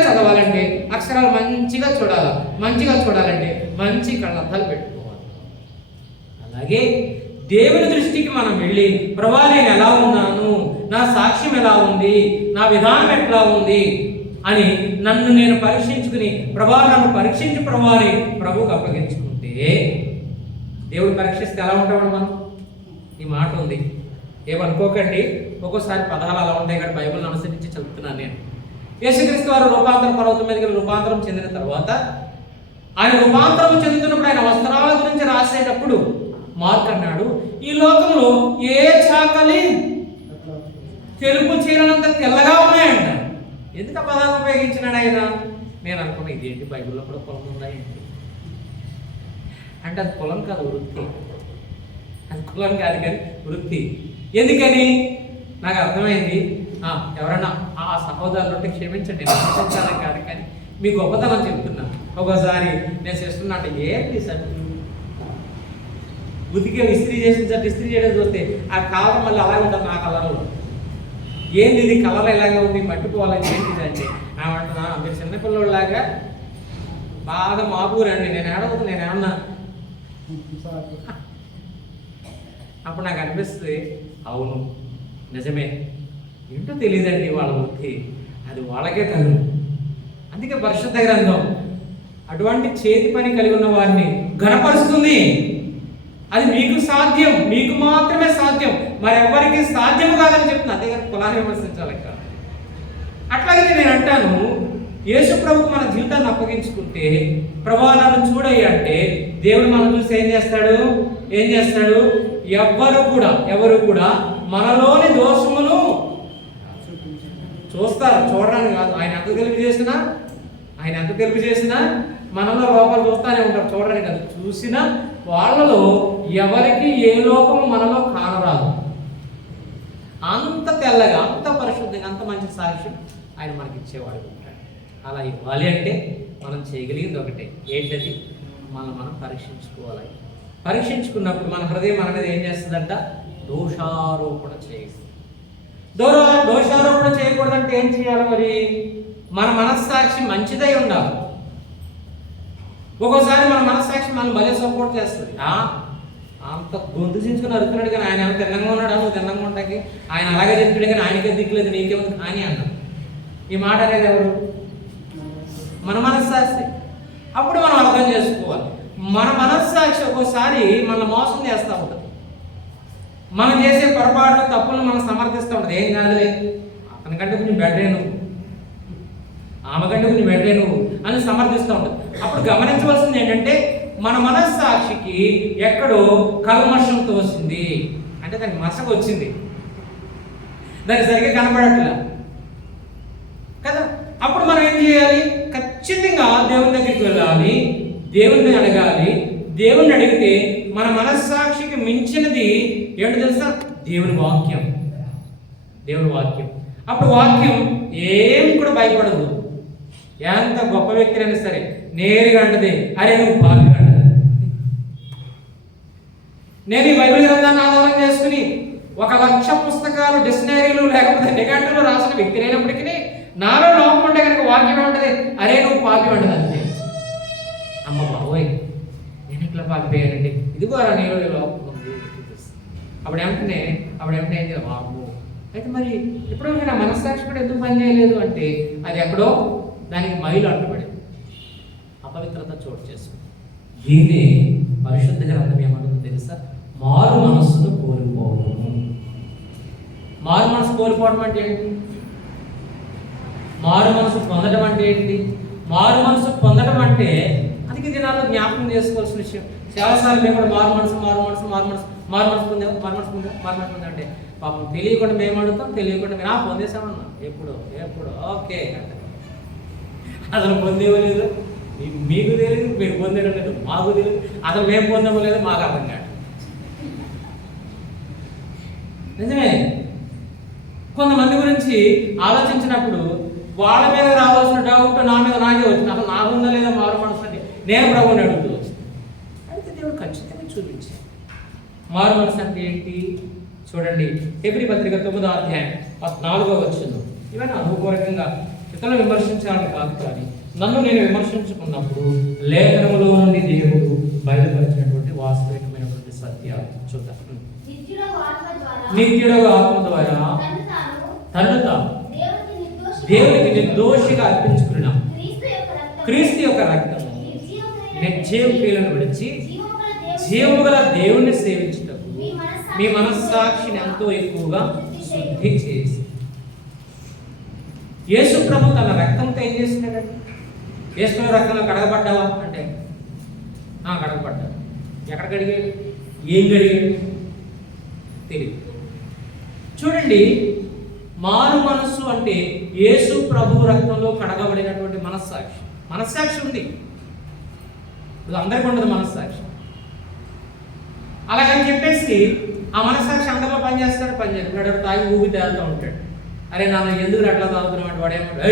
చదవాలంటే అక్షరాలు మంచిగా చూడాలా. మంచిగా చూడాలంటే మంచి కళ్ళద్దాలు పెట్టుకోవాలి. అలాగే దేవుని దృష్టికి మనం వెళ్ళి, ప్రభా నేను ఎలా ఉన్నాను, నా సాక్ష్యం ఎలా ఉంది, నా విధానం ఎట్లా ఉంది అని నన్ను నేను పరీక్షించుకుని, ప్రభా నన్ను పరీక్షించి ప్రభా అని ప్రభువుకు అప్పగించుకుంటే, దేవుడు పరీక్షిస్తే ఎలా ఉంటాడు మనం? ఈ మాట ఉంది, ఏమనుకోకండి, ఒక్కోసారి పదాలు అలా ఉంటాయి కానీ బైబిల్ని అనుసరించి చదువుతున్నాను నేను. యేసుక్రీస్తు వారు రూపాంతరం పర్వతం మీదకి రూపాంతరం చెందిన తర్వాత, ఆయన రూపాంతరం చెందుతున్నప్పుడు ఆయన వస్త్రాల గురించి రాసేటప్పుడు మార్క్ అన్నాడు, ఈ లోకంలో ఏ చాకలి తెలుపు చీరనంత తెల్లగా ఉన్నాయంట. ఎందుకు ఆ పదాన్ని ఉపయోగించినాడు ఆయన? నేను అనుకున్నా ఇదేంటి బైబిల్లో కూడా పొలం ఉందా ఏంటి అంటే, అది పొలం కాదు, వృత్తి. అది కులం కాదు కానీ వృత్తి. ఎందుకని నాకు అర్థమైంది. ఎవరన్నా ఆ సహోదరులు ఉంటే క్షమించండి, నేను కాదు కానీ మీ గొప్పతనం చెప్తున్నా. ఒకసారి నేను చేస్తున్నా అంటే, ఏంటి సార్ ఉతికే ఇస్త్రీ చేసిన సార్, ఇస్త్రీ చేయడం చూస్తే ఆ కలర్ మళ్ళీ అలాగే ఉంటుంది నా కలర్లో. ఏంది ఇది కలర్ ఎలాగే ఉంది, మట్టిపోవాలని ఏంటిది అంటే ఏమంటున్నా, మీరు చిన్నపిల్లలాగా బాగా మాపూరండి, నేను ఏడవద్దు, నేను ఏమన్నా. అప్పుడు నాకు అనిపిస్తుంది, అవును నిజమే, ఏంటో తెలియదండి వాళ్ళ వృత్తి, అది వాళ్ళకే తగు. అందుకే పరిశుద్ధ గ్రంథం అటువంటి చేతి పని కలిగి ఉన్న వారిని ఘనపరుస్తుంది. అది మీకు సాధ్యం, మీకు మాత్రమే సాధ్యం, మరెవ్వరికి సాధ్యం కాదని చెప్తున్నా. అదే కానీ కులాన్ని విమర్శించాలి ఇక్కడ. అట్లాగే నేను అంటాను, యేసు ప్రభుకు మన జీవితాన్ని అప్పగించుకుంటే, ప్రభా నన్ను చూడయ్య అంటే దేవుడు మనం చూసి ఏం చేస్తాడు? ఎవరు కూడా మనలోని దోషమును చూస్తారు, చూడడానికి కాదు. ఆయన ఎంత తెలివి చేసినా మనలో లోపాలు చూస్తానే ఉంటారు, చూడడానికి కాదు. చూసినా వాళ్ళలో ఎవరికి ఏ లోపము మనలో కానరాదు. అంత తెల్లగా, అంత పరిశుద్ధంగా, అంత మంచి సాక్ష్యం ఆయన మనకి ఇచ్చేవాడు ఉంటాడు. అలా ఇవ్వాలి అంటే మనం చేయగలిగింది ఒకటే, ఏంటది? మనం పరీక్షించుకోవాలి. పరీక్షించుకున్నప్పుడు మన హృదయం మన మీద ఏం చేస్తుందంట? దోషారోపణ చేస్తుంది. దోషారోపణ చేయకూడదంటే ఏం చేయాలి మరి? మన మనస్సాక్షి మంచిదై ఉండాలి. ఒక్కోసారి మన మనస్సాక్షి మనం భలే సపోర్ట్ చేస్తుంది. అంత గొంతు చించుకుని అరుతున్నాడు కానీ ఆయన తిన్నంగా ఉన్నాడు, నువ్వు తిన్నంగా ఉంటాకి ఆయన అలాగే చెప్తాడు కానీ ఆయనకే దిక్కులేదు, నీకేముంది కానీ అన్నాడు. ఈ మాట అనేది ఎవరు? మన మనస్సాక్షి. అప్పుడు మనం అర్థం చేసుకోవాలి, మన మనస్సాక్షి ఒక్కోసారి మన మోసం చేస్తూ ఉంటుంది. మనం చేసే పొరపాటు తప్పులను మనం సమర్థిస్తూ ఉంటుంది. ఏం కాదులే, అతనికంటే కొంచెం బెటరే నువ్వు, ఆమె కంటే కొంచెం బెటరే నువ్వు అని సమర్థిస్తూ ఉంటుంది. అప్పుడు గమనించవలసింది ఏంటంటే, మన మనస్సాక్షికి ఎక్కడో కల్మషం తోసింది అంటే దానికి మసక వచ్చింది, దానికి సరిగ్గా కనపడట్లా కదా. అప్పుడు మనం ఏం చేయాలి? ఖచ్చితంగా దేవుని దగ్గరికి వెళ్ళాలి, దేవుణ్ణి అడగాలి. దేవుణ్ణి అడిగితే మన మనస్సాక్షికి మించినది ఏంటో తెలుసా? దేవుని వాక్యం. అప్పుడు వాక్యం ఏం కూడా భయపడదు. ఎంత గొప్ప వ్యక్తి అయినా సరే నేరుగా అంటది, అరే నువ్వు పాపి అంటది. నేను ఈ బైబిల్ గ్రంథాన్ని ఆధారం చేసుకుని 1,00,000 పుస్తకాలు, డిక్షనరీలు లేకపోతే నిఘంటులు రాసిన వ్యక్తి అయినప్పటికీ నాలో లోపం ఉంటే కనుక వాక్యం ఉంటుంది, అరే నువ్వు పాపి అంటది. అంతే. అమ్మ బాబోయ్ నేను ఇట్లా పాపిపోయానండి, ఇదిగో నేను లోపం ఉంది. అప్పుడు ఏమంటే ఏం చేయాలి? బాబు అయితే మరి ఇప్పుడు నా మనస్సాక్షి కూడా ఎందుకు పని చేయలేదు అంటే, అది ఎక్కడో దానికి మైలు అడ్డుపడింది, అపవిత్రత చోటు చేసుకుంది. దీన్ని పరిశుద్ధ గ్రంథం ఏమంటుందో తెలుసా? మారు మనస్సును కోల్పోవడం. మారు మనసు కోల్పోవడం అంటే ఏంటి? మారు మనసు పొందడం అంటే ఏంటి? మారు మనసు పొందడం అంటే అందుకే దినాల్లో జ్ఞాపకం చేసుకోవాల్సిన విషయం. చాలాసార్లు మేము కూడా మారు మనసు పొందాం అంటే పాపం తెలియకుండా మేము అడుగుతాం, తెలియకుండా మేము పొందేసామన్నా ఎప్పుడు ఎప్పుడు ఓకే అంటే అసలు పొందేవలేదు, మీకు తెలియదు, మీరు పొందేయడం లేదు, మాకు తెలియదు, అసలు మేము పొందడం లేదు, మాకు అర్థం కాదు. నిజమే. కొంతమంది గురించి ఆలోచించినప్పుడు వాళ్ళ మీద రావాల్సిన డౌట్ నా మీద నాకే వచ్చింది. అసలు నాకుందా లేదా మారు మనసు అంటే నేను ప్రభువుని అడుగుతూ వచ్చింది. అయితే దేవుడు ఖచ్చితంగా చూపించాడు. మారు మనసు అంటే ఏంటి చూడండి. హెబ్రీ పత్రిక 9వ అధ్యాయం 14వ వచనం. ఇవన్నీ అనుభవపూర్వకంగా ఇతరులను విమర్శించాలని కాదు, కానీ నన్ను నేను విమర్శించుకున్నప్పుడు లేఖనములో నుండి దేవుడు బయలుపరిచినటువంటి వాస్తవికమైనటువంటి సత్యాలు చూద్దాం. నిత్యుడు ఆత్మ ద్వారా తనను తాను దేవునికి నిర్దోషిగా అర్పించుకున్న క్రీస్తు యొక్క రక్తము నిర్జీవ క్రియలను విడిచి జీవము గల దేవుణ్ణి సేవించుటకు మీ మనస్సాక్షిని ఎంతో ఎక్కువగా శుద్ధి చేసి. యేసు ప్రభు తన రక్తంతో ఏం చేస్తున్నాడంటే, యేసు రక్తంలో కడగబడ్డావా అంటే కడగబడ్డా. ఎక్కడ కడిగాడు, ఏం కడిగాడు తెలియదు. చూడండి, మారు మనస్సు అంటే యేసు ప్రభు రక్తంలో కడగబడినటువంటి మనస్సాక్షి. మనస్సాక్షి ఉంది, ఇది అందరికీ ఉండదు మనస్సాక్షి. అలాగని చెప్పేసి ఆ మనస్సాక్షి అందరిలో పనిచేస్తాడు, పనిచేస్తాడు. తాగి ఊగి తేలుతూ ఉంటాడు. అరే నాన్న ఎందుకు అట్లా తాగుతున్నావు అంటే వాడు ఏమంటాడు,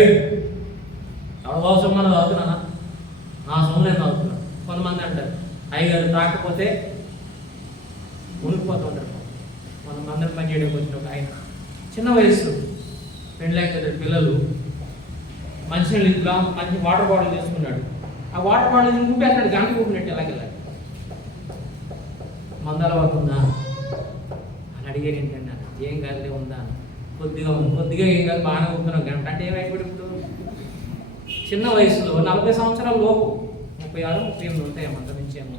ఎవరి సొమ్మను తాగుతున్నానా, నా సొమ్ము నేను తాగుతున్నాను. కొంతమంది అంటారు అయ్యగారు తాకపోతే ఉనికిపోతూ ఉంటారు. మనం అందరం పని చేయడానికి వచ్చిన ఒక ఆయన చిన్న వయసు పెళ్ళాక పిల్లలు మంచినీళ్ళు ఇంట్లో మంచి వాటర్ బాటిల్ తీసుకున్నాడు. ఆ వాటర్ బాటిల్ ఊపేస్తాడు, గంట ఊపినట్టు ఎలాగెళ్ళాలి. మందల అవుతుందా అని అడిగారు. ఏంటంటే ఏం కాదులే ఉందా, కొద్దిగా ఏం కాదు, బాగానే ఊపుతున్నాం గంట అంటే ఏమైపోయి. ఇప్పుడు చిన్న వయసులో 40 సంవత్సరాల లోపు 36, 38 ఉంటాయి అంత నుంచి ఏమో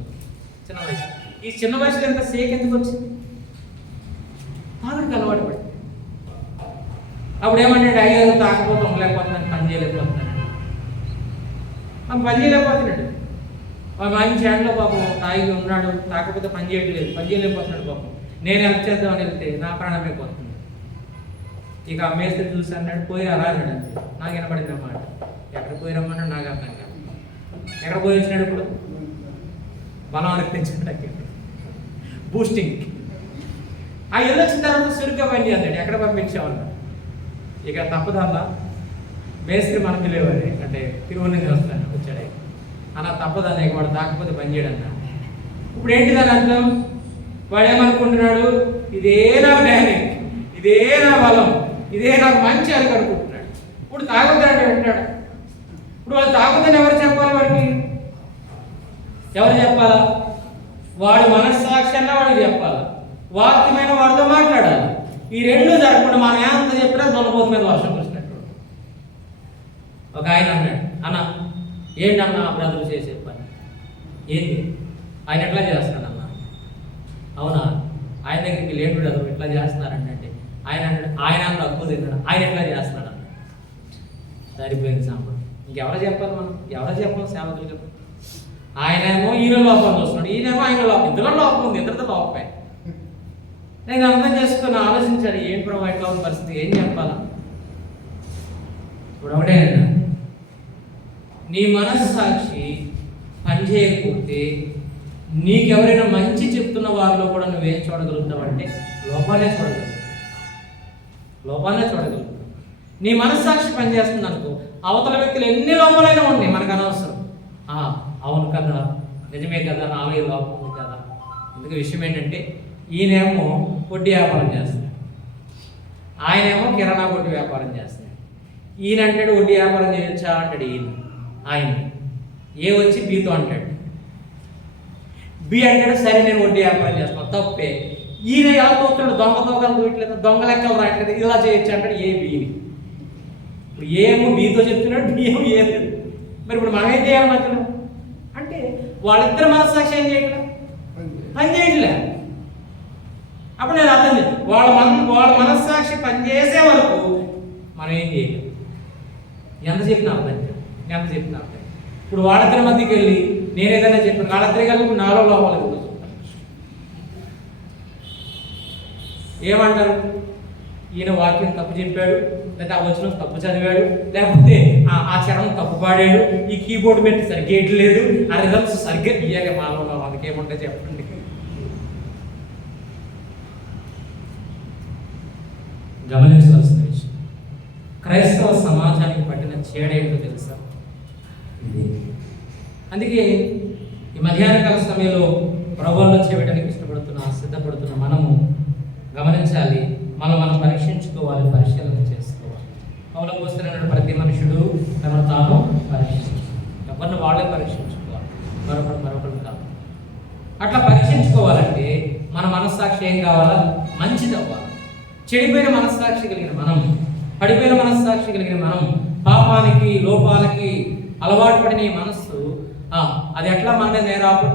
చిన్న వయసు. ఈ చిన్న వయసులో ఎంత సేక్ ఎందుకు వచ్చింది, తాగుడికి అలవాటు పడి. అప్పుడు ఏమంటాడు, అయ్యారు తాకపోతే ఉండలేకపోతున్నాను, పని చేయలేకపోతున్నాను. పని చేయలేకపోతున్నాడు. మంచి ఎండలో పాపం తాగి ఉన్నాడు, తాకపోతే పని చేయలేకపోతున్నాడు పాపం. నేను హెల్ప్ చేద్దామని వెళ్తే నా ప్రాణమే పోతుంది. ఇక ఆ మేస్త్రి చూసి అన్నాడు, పోయిరా అన్నాడు. అంతే నాకు వినపడింది అన్నమాట. ఎక్కడ పోయిరమ్మన్నాడు నాకు అర్థం కాదు. ఎక్కడ పోయి వచ్చినాడు ఇప్పుడు, బలం అనిపించడానికి బూస్టింగ్కి. ఆ ఇల్లు వచ్చిన తర్వాత సురుగ్గా పని చేస్తాడు. ఎక్కడ పంపించామన్నా ఇక తప్పదల్లా మేస్త్రి మనకి లేవని అంటే తిరువని వస్తాను వచ్చాడు అలా తప్పదన్న ఇక వాడు తాకపోతే పని చేయడన్నా. ఇప్పుడు ఏంటి దాని అర్థం, వాడు ఏమనుకుంటున్నాడు, ఇదే నా డ్యానింగ్, ఇదే నా బలం, ఇదే నాకు మంచి అని అనుకుంటున్నాడు. ఇప్పుడు తాగుతాడు వింటాడు. ఇప్పుడు వాళ్ళు తాగుతాను ఎవరు చెప్పాలి, వాడికి ఎవరు చెప్పాలా, వాడు మనస్సాక్షిగా వాడికి చెప్పాలి, వాక్యమైన వాడితో మాట్లాడాలి. ఈ రెండు జరగకుండా మనం ఏమంత చెప్పినా దొనపోతు మీద వర్షం కురిసినట్టు. ఒక ఆయన అన్నాడు, అన్న ఏంటన్నా బ్రదర్లు చేసే పని ఏంటి, ఆయన ఎట్లా చేస్తాడన్నా. అవునా, ఆయన దగ్గరికి లేడు బ్రదర్ ఎట్లా చేస్తున్నారంటే ఆయన అన్నాడు, ఆయన తక్కువ తిన్నాడు, ఆయన ఎట్లా చేస్తున్నాడన్న. సరిపోయింది సాంబార్. ఇంకెవరో చెప్పాలి, మనం ఎవరో చెప్పాలి సేవకులు చెప్పాలి. ఆయనేమో ఈయన లోపం చూస్తున్నాడు, ఈయనేమో ఆయన లోపం, ఇద్దరు లోపం ఉంది, ఇద్దరితో లోపమే. నేను అర్థం చేసుకుని ఆలోచించాను, ఏం ప్రభావ ఎట్లా ఉన్న పరిస్థితి, ఏం చెప్పాలా. ఇప్పుడు ఒకటే నీ మనస్సాక్షి పనిచేయకపోతే నీకెవరైనా మంచి చెప్తున్న వారిలో కూడా నువ్వేం చూడగలుగుతావు అంటే లోపాలే చూడగలుగుతావు. నీ మనస్సాక్షి పనిచేస్తుంది అనుకో, అవతల వ్యక్తులు ఎన్ని లోపాలైనా ఉన్నాయి, మనకు అనవసరం. అవును కదా, నిజమే కదా, నాలుగే లోపం ఉంది కదా. అందుకే విషయం ఏంటంటే ఈయనేమో వడ్డీ వ్యాపారం చేస్తున్నాడు, ఆయనేమో కిరాణా కొట్టు వ్యాపారం చేస్తున్నాడు. ఈయన అంటాడు వడ్డీ వ్యాపారం చేయొచ్చా అంటాడు ఆయన ఏ వచ్చి బీతో అంటాడు, బి అంటాడు సరే నేను వడ్డీ వ్యాపారం చేస్తాను, తప్పే. ఈయన ఎలా తోస్తున్నాడు, దొంగ తోకలు తోయట్లేదు, దొంగ లెక్కలు రాయట్లేదు, ఇలా చేయొచ్చు అంటాడు ఏ బిని. ఇప్పుడు ఏమో బీతో చెప్తున్నాడు, బి ఏమో ఏ. మరి ఇప్పుడు మనం ఏం చేయాలి మధ్యలో అంటే వాళ్ళిద్దరు మనస్సాక్షి ఏం చేయట్లే, పని చేయట్లే. అప్పుడు నేను అర్థం చేయాలి, వాళ్ళ మనస్సాక్షి పనిచేసే వరకు మనం ఏం చేయలేం. ఎంత చెప్పినా అర్థం ఇప్పుడు వాళ్ళిద్దరి మధ్యకి వెళ్ళి నేను ఏదైనా చెప్పాను, వాళ్ళిద్దరి కలిపి నాలో లోపాలు ఏమంటారు, ఈయన వాక్యం తప్పు చెప్పాడు, లేకపోతే ఆ వచనం తప్పు చదివాడు, లేకపోతే ఆ చరణం తప్పు పాడాడు, ఈ కీబోర్డ్ పెట్టి సరిగ్గా ఇట్లేదు, ఆ రిథమ్స్ సరిగ్గా ఇయ్యాలి. మాలో అందుకేముంటే చెప్పండి. గమనించవలసిన విషయం, క్రైస్తవ సమాజానికి పట్టిన చీడ ఏంటో తెలుసా? అందుకే ఈ మధ్యాహ్నకాల సమయంలో ప్రభువులో చేయడానికి సిద్ధపడుతున్న మనము గమనించాలి, మనం పరీక్షించుకోవాలి, పరిశీలన చేసుకోవాలి. పౌలు అపోస్తలుడైన ప్రతి మనుషుడు తనను తాను పరీక్షించుకోవాలి. ఎవరిని వాళ్ళే పరీక్షించుకోవాలి, మరొకరు కాదు. అట్లా పరీక్షించుకోవాలంటే మన మనస్సాక్షి ఏం కావాలా? మంచిది అవ్వాలి. చెడిపోయిన మనస్సాక్షి కలిగిన మనం, పడిపోయిన మనస్సాక్షి కలిగిన మనం, పాపానికి లోపాలకి అలవాటు పడిన ఈ మనస్సు అది ఎట్లా మన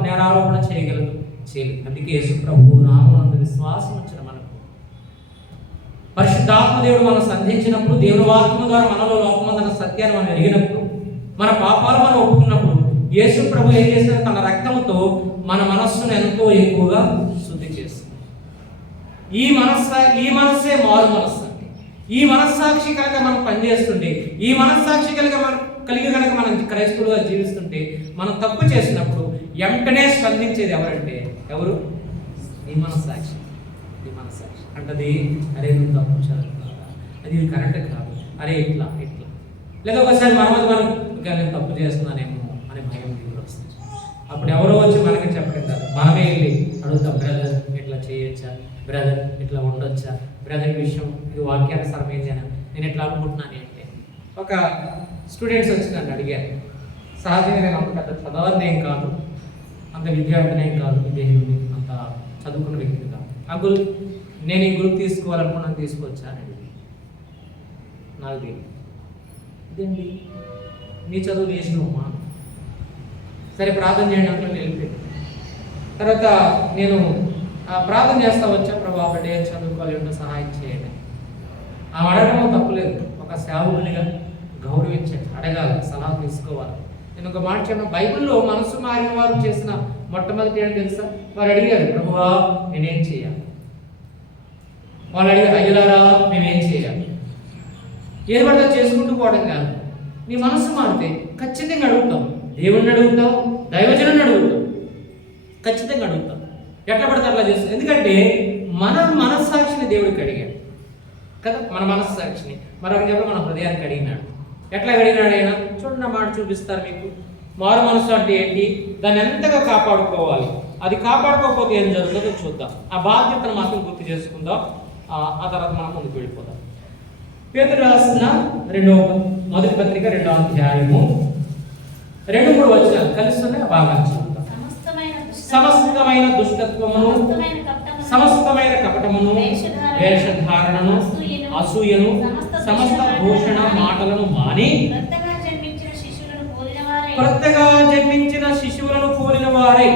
నేరారోపణ చేయగలదు? చేయలేదు. అందుకే యేసు ప్రభువు నామమునందు విశ్వాసం వచ్చిన మనకు పరిశుద్ధాత్మ దేవుడు మనం సంధించినప్పుడు, దేవుని వాక్యం ద్వారా మనలో లోకమందన సత్యాన్ని మనం ఎరిగినప్పుడు, మన పాపాలు మనం ఒప్పుకున్నప్పుడు యేసు ప్రభు ఏం చేసిన తన రక్తంతో మన మనస్సును ఎంతో ఎక్కువగా శుద్ధి చేస్తుంది. ఈ మనస్సే మారు మనస్సు. ఈ మనస్సాక్షి కనుక మనం పనిచేస్తుంటే, ఈ మనస్సాక్షి కలిగి కనుక మనం క్రైస్తవులుగా జీవిస్తుంటే, మనం తప్పు చేసినప్పుడు వెంటనే స్పందించేది ఎవరు? ఈ మనస్సాక్షి. ఈ మనస్సాక్షి అంటది, అరే నువ్వు తప్పు చదువుతావా, అది ఇది కరెక్ట్ కాదు, అరే ఇట్లా లేదా ఒకసారి మనం నేను తప్పు చేస్తున్నానేమో అనే భయం దిగులు వస్తుంది. అప్పుడు ఎవరో వచ్చి మనకి చెప్పడం కాదు, మనమే వెళ్ళి అడుగుతాం, బ్రదర్ ఇట్లా చేయొచ్చా, బ్రదర్ ఇట్లా ఉండొచ్చా, బ్రదర్ విషయం ఇది వాక్యానుసారమైంది అని నేను ఎట్లా అనుకుంటున్నాను అంటే. ఒక స్టూడెంట్స్ వచ్చి నన్ను అడిగారు. సహజంగా నేను అంత పెద్ద చదవనేం కాదు, అంత విద్యార్థినేం కాదు, విద్యార్థి అంత చదువుకున్న వ్యక్తి కాదు. అంకుల్ నేను ఈ గ్రూప్ తీసుకోవాలనుకున్నాను, తీసుకోవచ్చా అని అడిగి. నాకు ఇదేంటి నీ చదువు చేసినమ్మా, సరే ప్రార్థన చేయండి అంకుల్ వెళ్ళిపోయింది. తర్వాత నేను ప్రార్థన చేస్తా వచ్చా, ప్రభా ఒకటే చదువుకోవాలి, ఏంటో సహాయం చేయండి. ఆమె అడగడం తప్పులేదు, ఒక సేవకునిగా గౌరవించండి, అడగాలి, సలహా తీసుకోవాలి. నేను ఒక మాట చెప్పిన, బైబిల్లో మనసు మారిన వారు చేసిన మొట్టమొదటి ఏంటి తెలుసా? వారు అడిగారు, ప్రభువా నేనేం చేయాలి? వాళ్ళు అడిగారు, అయ్యలారా మేమేం చేయాలి? ఏది పడితే చేసుకుంటూ పోవడం కాదు. నీ మనసు మారితే ఖచ్చితంగా అడుగుతాం, దేవుణ్ణి అడుగుతాం, దైవజనుని అడుగుతాం, ఖచ్చితంగా అడుగుతాం. ఎట్లా పడితే అట్లా చేస్తాం. ఎందుకంటే మన మనస్సాక్షిని దేవుడికి అడిగాడు కదా, మన మనస్సాక్షిని మరొక చెప్పి మన హృదయానికి అడిగినాడు. ఎట్లా అడిగినాడు ఆయన? చూడండి, మాట చూపిస్తారు మీకు. మారు మనసు అంటే ఏంటి, దాన్ని ఎంతగా కాపాడుకోవాలి, అది కాపాడుకోకపోతే ఏం జరుగుతుందో చూద్దాం. ఆ బాధ్యతను మాత్రం గుర్తు చేసుకుందాం. ఆ తర్వాత మనం ముందుకు వెళ్ళిపోదాం. పేతురు రాసిన మొదటి పత్రిక 2వ అధ్యాయము 2-3 వచనాలు కలుస్తున్నాయి. బాగా చూద్దాం. సమస్తమైన దుష్టత్వమును, సమస్తమైన కపటమును, వేషధారణను, అసూయను, సమస్త భూషణ మాటలను మాని కొత్తగా జన్మించిన శిశువులను పోలిన వారై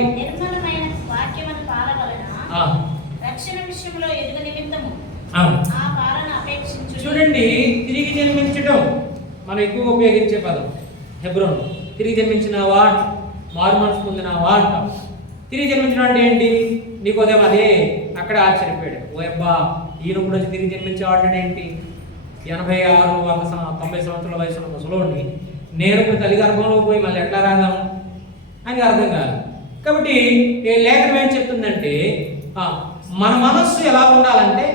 చూడండి. తిరిగి జన్మించడం మనం ఎక్కువగా ఉపయోగించే పదం హెబ్రోన్. తిరిగి జన్మించినవా, మారు మనసు పొందినవా అంటాం. తిరిగి జన్మించడం అంటే ఏంటి? నీకు ఉదయం అదే అక్కడ ఆశ్చర్యపోయాడు, ఓ అబ్బా ఈయన కూడా వచ్చి తిరిగి జన్మించేవాడు ఏంటి? 86, 100, 90 సంవత్సరాల వయసులో ముసలోడిని నేను ఇప్పుడు తల్లి గర్భంలో పోయి మళ్ళీ ఎట్లా రాదాము అని అర్థం కాదు. కాబట్టి లేఖనం ఏం చెప్తుందంటే, మన మనస్సు ఎలా ఉండాలంటే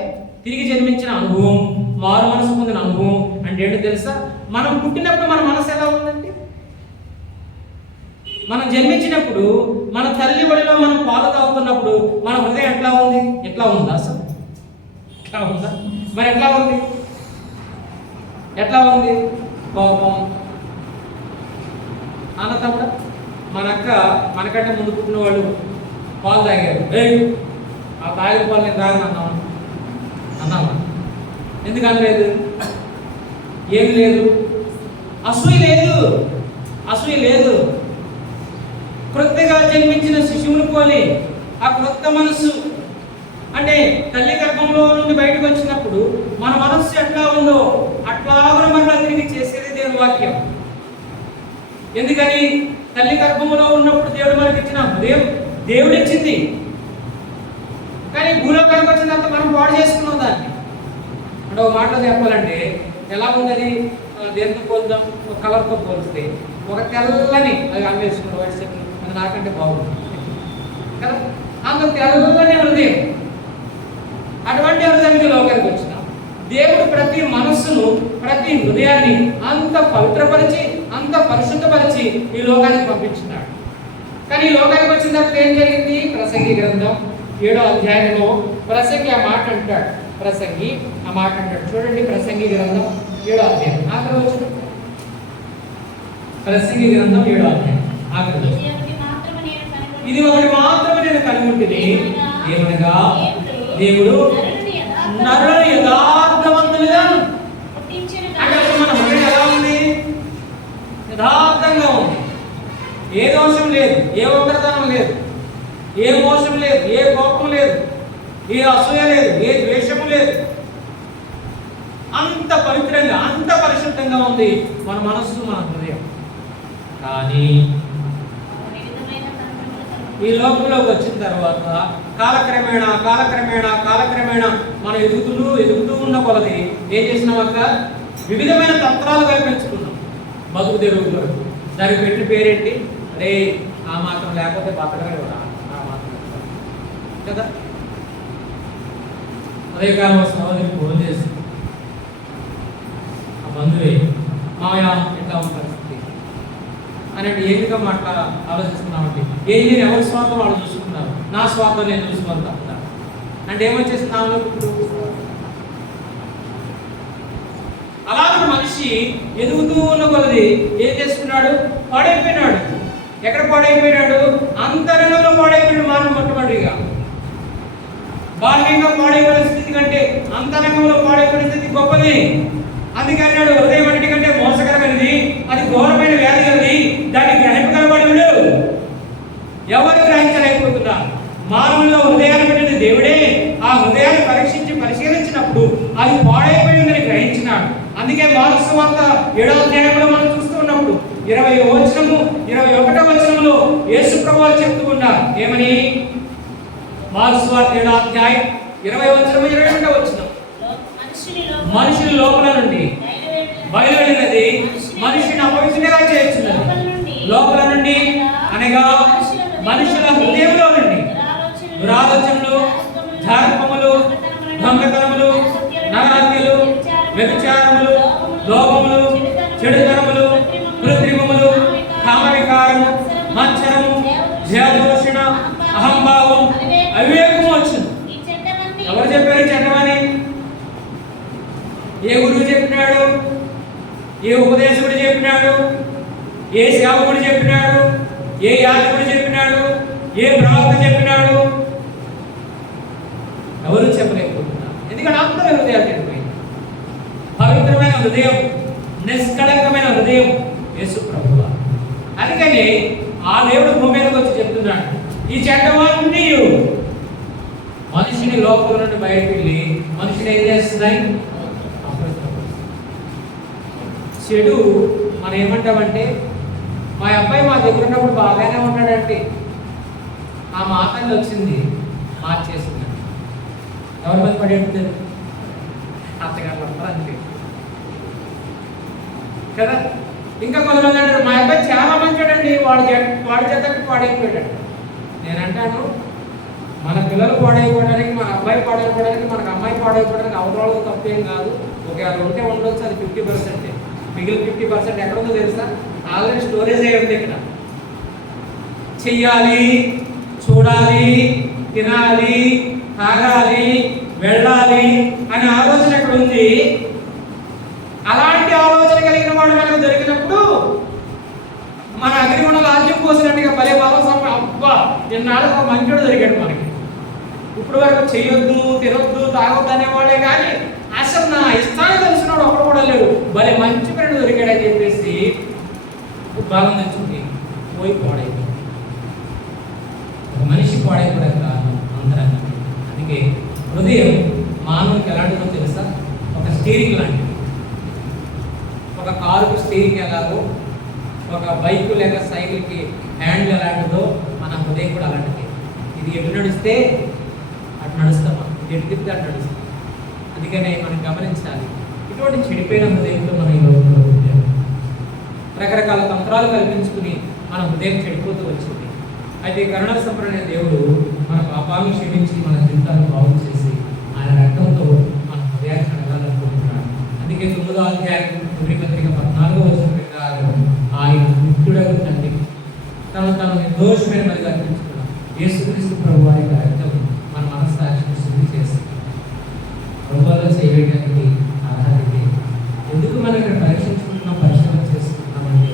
తిరిగి జన్మించిన అనుభవం, మారు మనసు పొందిన అనుభవం అంటే ఏంటో తెలుసా? మనం పుట్టినప్పుడు మన మనసు ఎలా ఉందంటే, మనం జన్మించినప్పుడు మన తల్లి ఒడిలో మనం పాలు తాగుతున్నప్పుడు మన హృదయం ఎట్లా ఉంది? ఎట్లా ఉందా అసలు? ఎట్లా ఉందా? మరి ఎట్లా ఉంది? ఎట్లా ఉంది? కోపం, అన్నతమ్ముడు. మన అక్క మనకంటే ముందు పుట్టిన వాళ్ళు పాలు తాగారు, ఆ తాగిన పాలు నేను తాగను అన్నామా? ఎందుకు అనలేదు? ఏమి లేదు, అసూయ లేదు, అసూయ లేదు. క్రొత్తగా జన్మించిన శిశువుని పోలి ఆ క్రొత్త మనస్సు అంటే తల్లి గర్భంలో నుండి బయటకు వచ్చినప్పుడు మన మనస్సు ఎట్లా ఉందో అట్లా మరలా తిరిగి చేసేది దేవుని వాక్యం. ఎందుకని? తల్లి గర్భంలో ఉన్నప్పుడు దేవుడు మనకి ఇచ్చిన హృదయం దేవుడు ఇచ్చింది, కానీ భూలోకానికి వచ్చినంత మనం పాడు చేసుకున్నాం దాన్ని. అంటే ఒక మాటలో చెప్పాలంటే ఎలా ఉన్నది, దేంతో పోల్దాం, ఒక కలర్తో పోలిస్తే ఒక తెల్లని, అది అన్వేషణ వైట్ షర్ట్ అది నాకంటే బాగుంది కదా, అంత తెల్లని హృదయం. అటువంటి హృదయానికి లోకానికి వచ్చిన దేవుడు ప్రతి మనస్సును, ప్రతి హృదయాన్ని అంత పవిత్రపరిచి, అంత పరిశుద్ధపరిచి ఈ లోకానికి పంపించినాడు. కానీ ఈ లోకానికి వచ్చిన తర్వాత ఏం జరిగింది? ప్రసంగి గ్రంథం 7వ అధ్యాయంలో ప్రసంగి ఆ మాట అంటాడు. ప్రసంగి ఆ మాట అంటాడు. చూడండి, ప్రసంగి గ్రంథం 7వ అధ్యాయం ఆఖరి వచనం. ప్రసంగి గ్రంథం 7వ అధ్యాయం ఆఖరి వచనం. ఇది ఒకటి మాత్రమే నేను కలిగి ఉంటుంది, ఏమనగా దేవుడు నరులను యథార్థవంతులుగా. అంటే మన హృదయం ఎలా ఉంది? యథార్థంగా ఉంది. ఏ దోషం లేదు, ఏ ఒక్కరితనం లేదు, ఏ మోసం లేదు, ఏ కోపం లేదు, ఏ అసూయ లేదు, ఏ ద్వేషము లేదు. అంత పవిత్రంగా, అంత పరిశుద్ధంగా ఉంది మన మనస్సు, మన హృదయం. కానీ ఈ లోకంలోకి వచ్చిన తర్వాత కాలక్రమేణా మనం ఎదుగుతూ ఉన్న కొలది ఏం చేసినామక్క? వివిధమైన తంత్రాలు కల్పించుకున్నాం బతుకు తెరువు కొరకు. దానికి పెట్టిన పేరేంటి? అరే ఆ మాత్రం లేకపోతే బతకలే కూడా, ఆ మాత్రం కదా. అదే కాలం సహోదరికి ఫోన్ చేసి ఆ బంధువే, మామయ్య ఎట్లా ఉంది పరిస్థితి అన్నట్టు ఏమిగా మాట ఆలోచిస్తున్నామంటే, ఏం నేను ఎవరి స్వార్థం వాళ్ళు చూసుకున్నారు, నా స్వార్థం నేను చూసుకోవాలి తప్ప అంటే ఏమొచ్చేస్తున్నాను. అలాగే మనిషి ఎదుగుతూ ఉన్న కొలది ఏం చేసుకున్నాడు? పాడైపోయినాడు. ఎక్కడ పాడైపోయినాడు? అంతరంగంలో పాడైపోయిన మానవ మొట్టమొదటిగా. బాహ్యంగా పాడైపోయిన స్థితి కంటే అంతరంగంలో పాడైపోయిన స్థితి గొప్పది. అందుకే అన్నాడు, హృదయం అన్నిటికంటే మోసకరమైనది, అది ఘోరమైన వ్యాధి కలది, దాన్ని గ్రహింపగలవాడు ఎవరు గ్రహించలేకపోతున్నారు. మానవుల్లో హృదయాన్ని పెట్టిన దేవుడే ఆ హృదయాన్ని పరిశీలించినప్పుడు అది పాడైపోయిందని గ్రహించినాడు. అందుకే మార్కు సువార్త 7వ అధ్యాయంలో మనం చూస్తూ ఉన్నప్పుడు 20వ వచనము 21వ వచనంలో యేసు ప్రభువు చెప్తూ ఉన్నారు ఏమని? మార్కు సువార్త 7వ అధ్యాయం 20వ వచనం 21వ వచనం, మనుషుని లోపల నుండి బయలువెళ్ళినది మనిషిని అపవిత్రునిగా చేస్తున్నది. లోపల నుండి అనగా మనుషుల హృదయంలో నుండి దురాలోచనలు, ధార్మములు, దొంగతనములు, నరహత్యలు, వ్యభిచారములు, లోపములు, చెడుతనములు, కృత్రిమములు, కామవికారము, మత్సరము, జయదోషణ, అహంభావం, అవివేకము వచ్చును. ఎవరు చెప్పారు చెడ్డమని? ఏ గురువు చెప్పినాడు? ఏ ఉపదేశకుడు చెప్పినాడు? ఏ సేవకుడు చెప్పినాడు? ఏ యాజకుడు చెప్పినాడు? ఏ ప్రవక్త చెప్పినాడు? ఎవరు చెప్పలేకపోతున్నారు. ఎందుకంటే అందరూ హృదయాలు చెడిపోయింది. పవిత్రమైన హృదయం, నిష్కళంకమైన హృదయం యేసు ప్రభువు. అందుకని ఆ దేవుడు భూమి మీదకి వచ్చి చెప్తున్నాడు, ఈ చెడ్డవాళ్ళని మనిషిని లోపల నుండి బయటకు వెళ్ళి మనిషిని ఏం చేస్తున్నాయి? చెడు మనం ఏమంటామంటే, మా అబ్బాయి మా దగ్గర ఉన్నప్పుడు బాగానే ఉన్నాడంటే ఆ మాటలు వచ్చింది మార్చేసింది. ఎవరి మంది పడి ఉంటుంది? అత్తగారు అంటారు అంతే కదా. ఇంకా కొంతమంది అంటారు, మా అబ్బాయి చాలా మంచివాడండి, వాడి చేతకి పాడైపోయాడు. నేను అంటాను, మన పిల్లలు పాడైపోవడానికి, మన అబ్బాయి పాడైపోవడానికి, మనకు అమ్మాయి పాడైపోవడానికి అవతరాలకు తప్పేం కాదు. ఒకవేళ ఉంటే ఉండొచ్చు, అది 50%. మిగిలిన 50% ఎక్కడ ఉందో తెలుసా? ఆల్రెడీ స్టోరేజ్ అయ్యి ఉంది. ఇక్కడ చెయ్యాలి, చూడాలి, తినాలి, తాగాలి, వెళ్ళాలి అనే ఆలోచన ఎక్కడ ఉంది. అలాంటి ఆలోచన కలిగిన వాడు మనకు దొరికినప్పుడు మన అగ్నిగుణాలు ఆద్యం పోసినట్టుగా భలే బాబా అబ్బా నిన్నాళ్ళకు ఒక మంచోడు దొరికాడు మనకి. ఇప్పుడు వరకు చెయ్యొద్దు, తినొద్దు, తాగొద్దు అనేవాళ్ళే కానీ అసలు నా ఇష్టాన్ని తెలిసినవాడు ఒకడు కూడా లేడు. భలే మంచి ఫ్రెండ్ దొరికాడని చెప్పేసి బలం తెచ్చుకుంది పోయి పాడైపోయింది. ఒక మనిషి పాడైపోవడం కారణం అంతరంగం. అందుకే హృదయం మానవునికి ఎలాంటిదో తెలుసా? ఒక స్టీరింగ్ లాంటిది. ఒక కారుకు స్టీరింగ్ ఎలాగో, ఒక బైక్ లేక సైకిల్కి హ్యాండిల్ ఎలాంటిదో మన హృదయం కూడా అలాంటిది. ఇది ఎటు నడిస్తే అటు నడుస్తామా, ఎటు తిప్పితే అటు నడుస్తాం. అందుకనే మనం గమనించాలి, ఇటువంటి చెడిపోయిన హృదయంతో మనం ఈ లోకంలో ఉంటాం. రకరకాల తంత్రాలు కల్పించుకుని మన హృదయం చెడిపోతూ వచ్చింది. అయితే కరుణ సంపన్న దేవుడు మన పాపాలను క్షమించి మన జీవితాన్ని బాగు చేసి ఆయన రక్తంతో మన హృదయాన్ని కడగాలనుకుంటున్నాడు. అందుకే 9వ అధ్యాయం హెబ్రీ పత్రిక 14వ వచనం ప్రకారం ఆయన నిత్యుడగు తండ్రి తను నిర్దోషమైన మరిగా అర్పించుకున్నాం. యేసుక్రీస్తు ప్రభు వారి రక్తం మన మనస్సాక్షిని శుద్ధి చేస్తుంది. ప్రభువులో చేయడానికి అర్హత ఇది. ఎందుకు మనం ఇక్కడ పరీక్షించుకుంటున్నాం, పరిశీలన చేసుకుంటున్నామంటే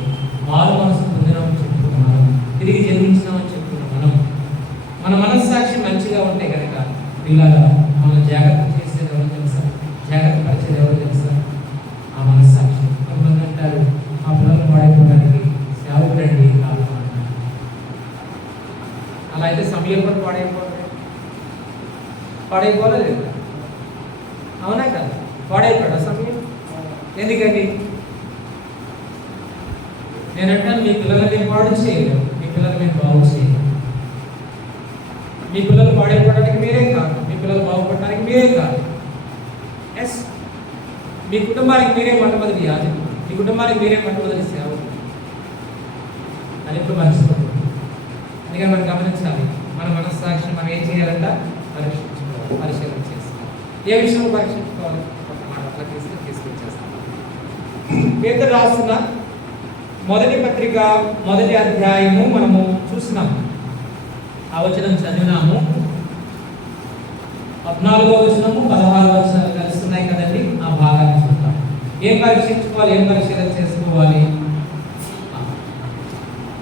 వారు మనసు పొందినామని చెప్పుకున్నాం, మనం తిరిగి జన్మించినామని చెప్పుకున్నాం. మన మనస్సాక్షి మంచిగా ఉంటే కనుక ఇలాగా మనం జాగ్రత్త చేసేది ఎవరు తెలుసా, జాగ్రత్త పరిచేది ఎవరు తెలుసా? ఆ మనస్సాక్షి. కొంతమంది అంటారు ఆ పిల్లలు పాడైపోవడానికి సేవకుడండి కాదు అంటారు. అలా అయితే సమయం కూడా పాడైపోలేదు, అవునా కదా? పాడైపోయాడు సమయం. ఎందుకని నేనంటాను, మీ పిల్లల్ని మేము పాడు చేయలేము, మీ పిల్లల్ని మేము బాగు చేయలేము. మీ పిల్లలు పాడైపోవడానికి మీరే కాదు, మీ పిల్లలు బాగుపడడానికి మీరే కాదు. ఎస్, మీ కుటుంబానికి మీరే మొట్టమొదటి యాజకులు, మీ కుటుంబానికి మీరే మొట్టమొదటి సేవకులు. అది ఎప్పుడు మర్చిపోతుంది. అందుకని మనం గమనించాలి, మన మనస్సాక్షిని మనం ఏం చేయాలంట? పరీక్షించుకోవాలి, పరిశీలన చేసుకోవాలి. ఏ విషయంలో పరీక్షించుకోవాలి? ఒక మాట అట్లా తీసుకొచ్చేస్తాం. పేతురు రాసిన మొదటి పత్రిక 1వ అధ్యాయము మనము చూసినాము, ఆ వచనం చదివినాము. 14వ వచనము 16వ వచనాలు కలుస్తున్నాయి కదండి. ఆ భాగాన్ని చూద్దాం. ఏం పరీక్షించుకోవాలి, ఏం పరిశీలన చేసుకోవాలి?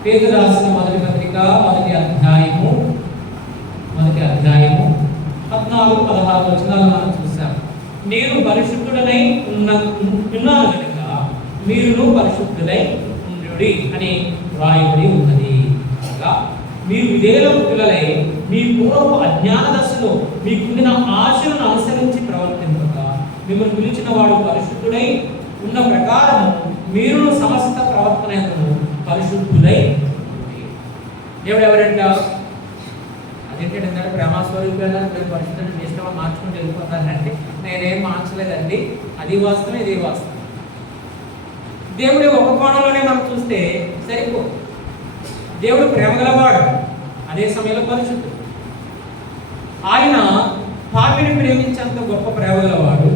పేతురు రాసిన మొదటి పత్రిక 1వ అధ్యాయము 14, 16 వచనాలు మనం చూసాం. నేను పరిశుద్ధుడనై ఉన్నాను కనుక మీరును పరిశుద్ధులై ఉండుడి అని వ్రాయబడి ఉన్నది. అనగా మీరు విధేయుల పిల్లలై మీ పూర్వపు అజ్ఞాన దశలో మీకుండిన ఆశలను అనుసరించి ప్రవర్తింపక మిమ్మల్ని పిలిచిన వాడు పరిశుద్ధుడై ఉన్న ప్రకారం మీరు సమస్త ప్రవర్తనను పరిశుద్ధులై ఉండుడి. దేవుడు ఎవరంట? అదేంటంటే ప్రేమస్వరూపేలా పరిశుద్ధుని చేసిన మార్చుకుంటూ వెళ్ళిపోతానంటే నేనేం మార్చలేదండి. అది వాస్తవం, ఇది వాస్తవం. దేవుడు ఒక కోణంలోనే మనం చూస్తే సరిపో. దేవుడు ప్రేమ గలవాడు, అదే సమయంలో పరిశుద్ధుడు. ఆయన పాపిని ప్రేమించేంత గొప్ప ప్రేమ గలవాడు.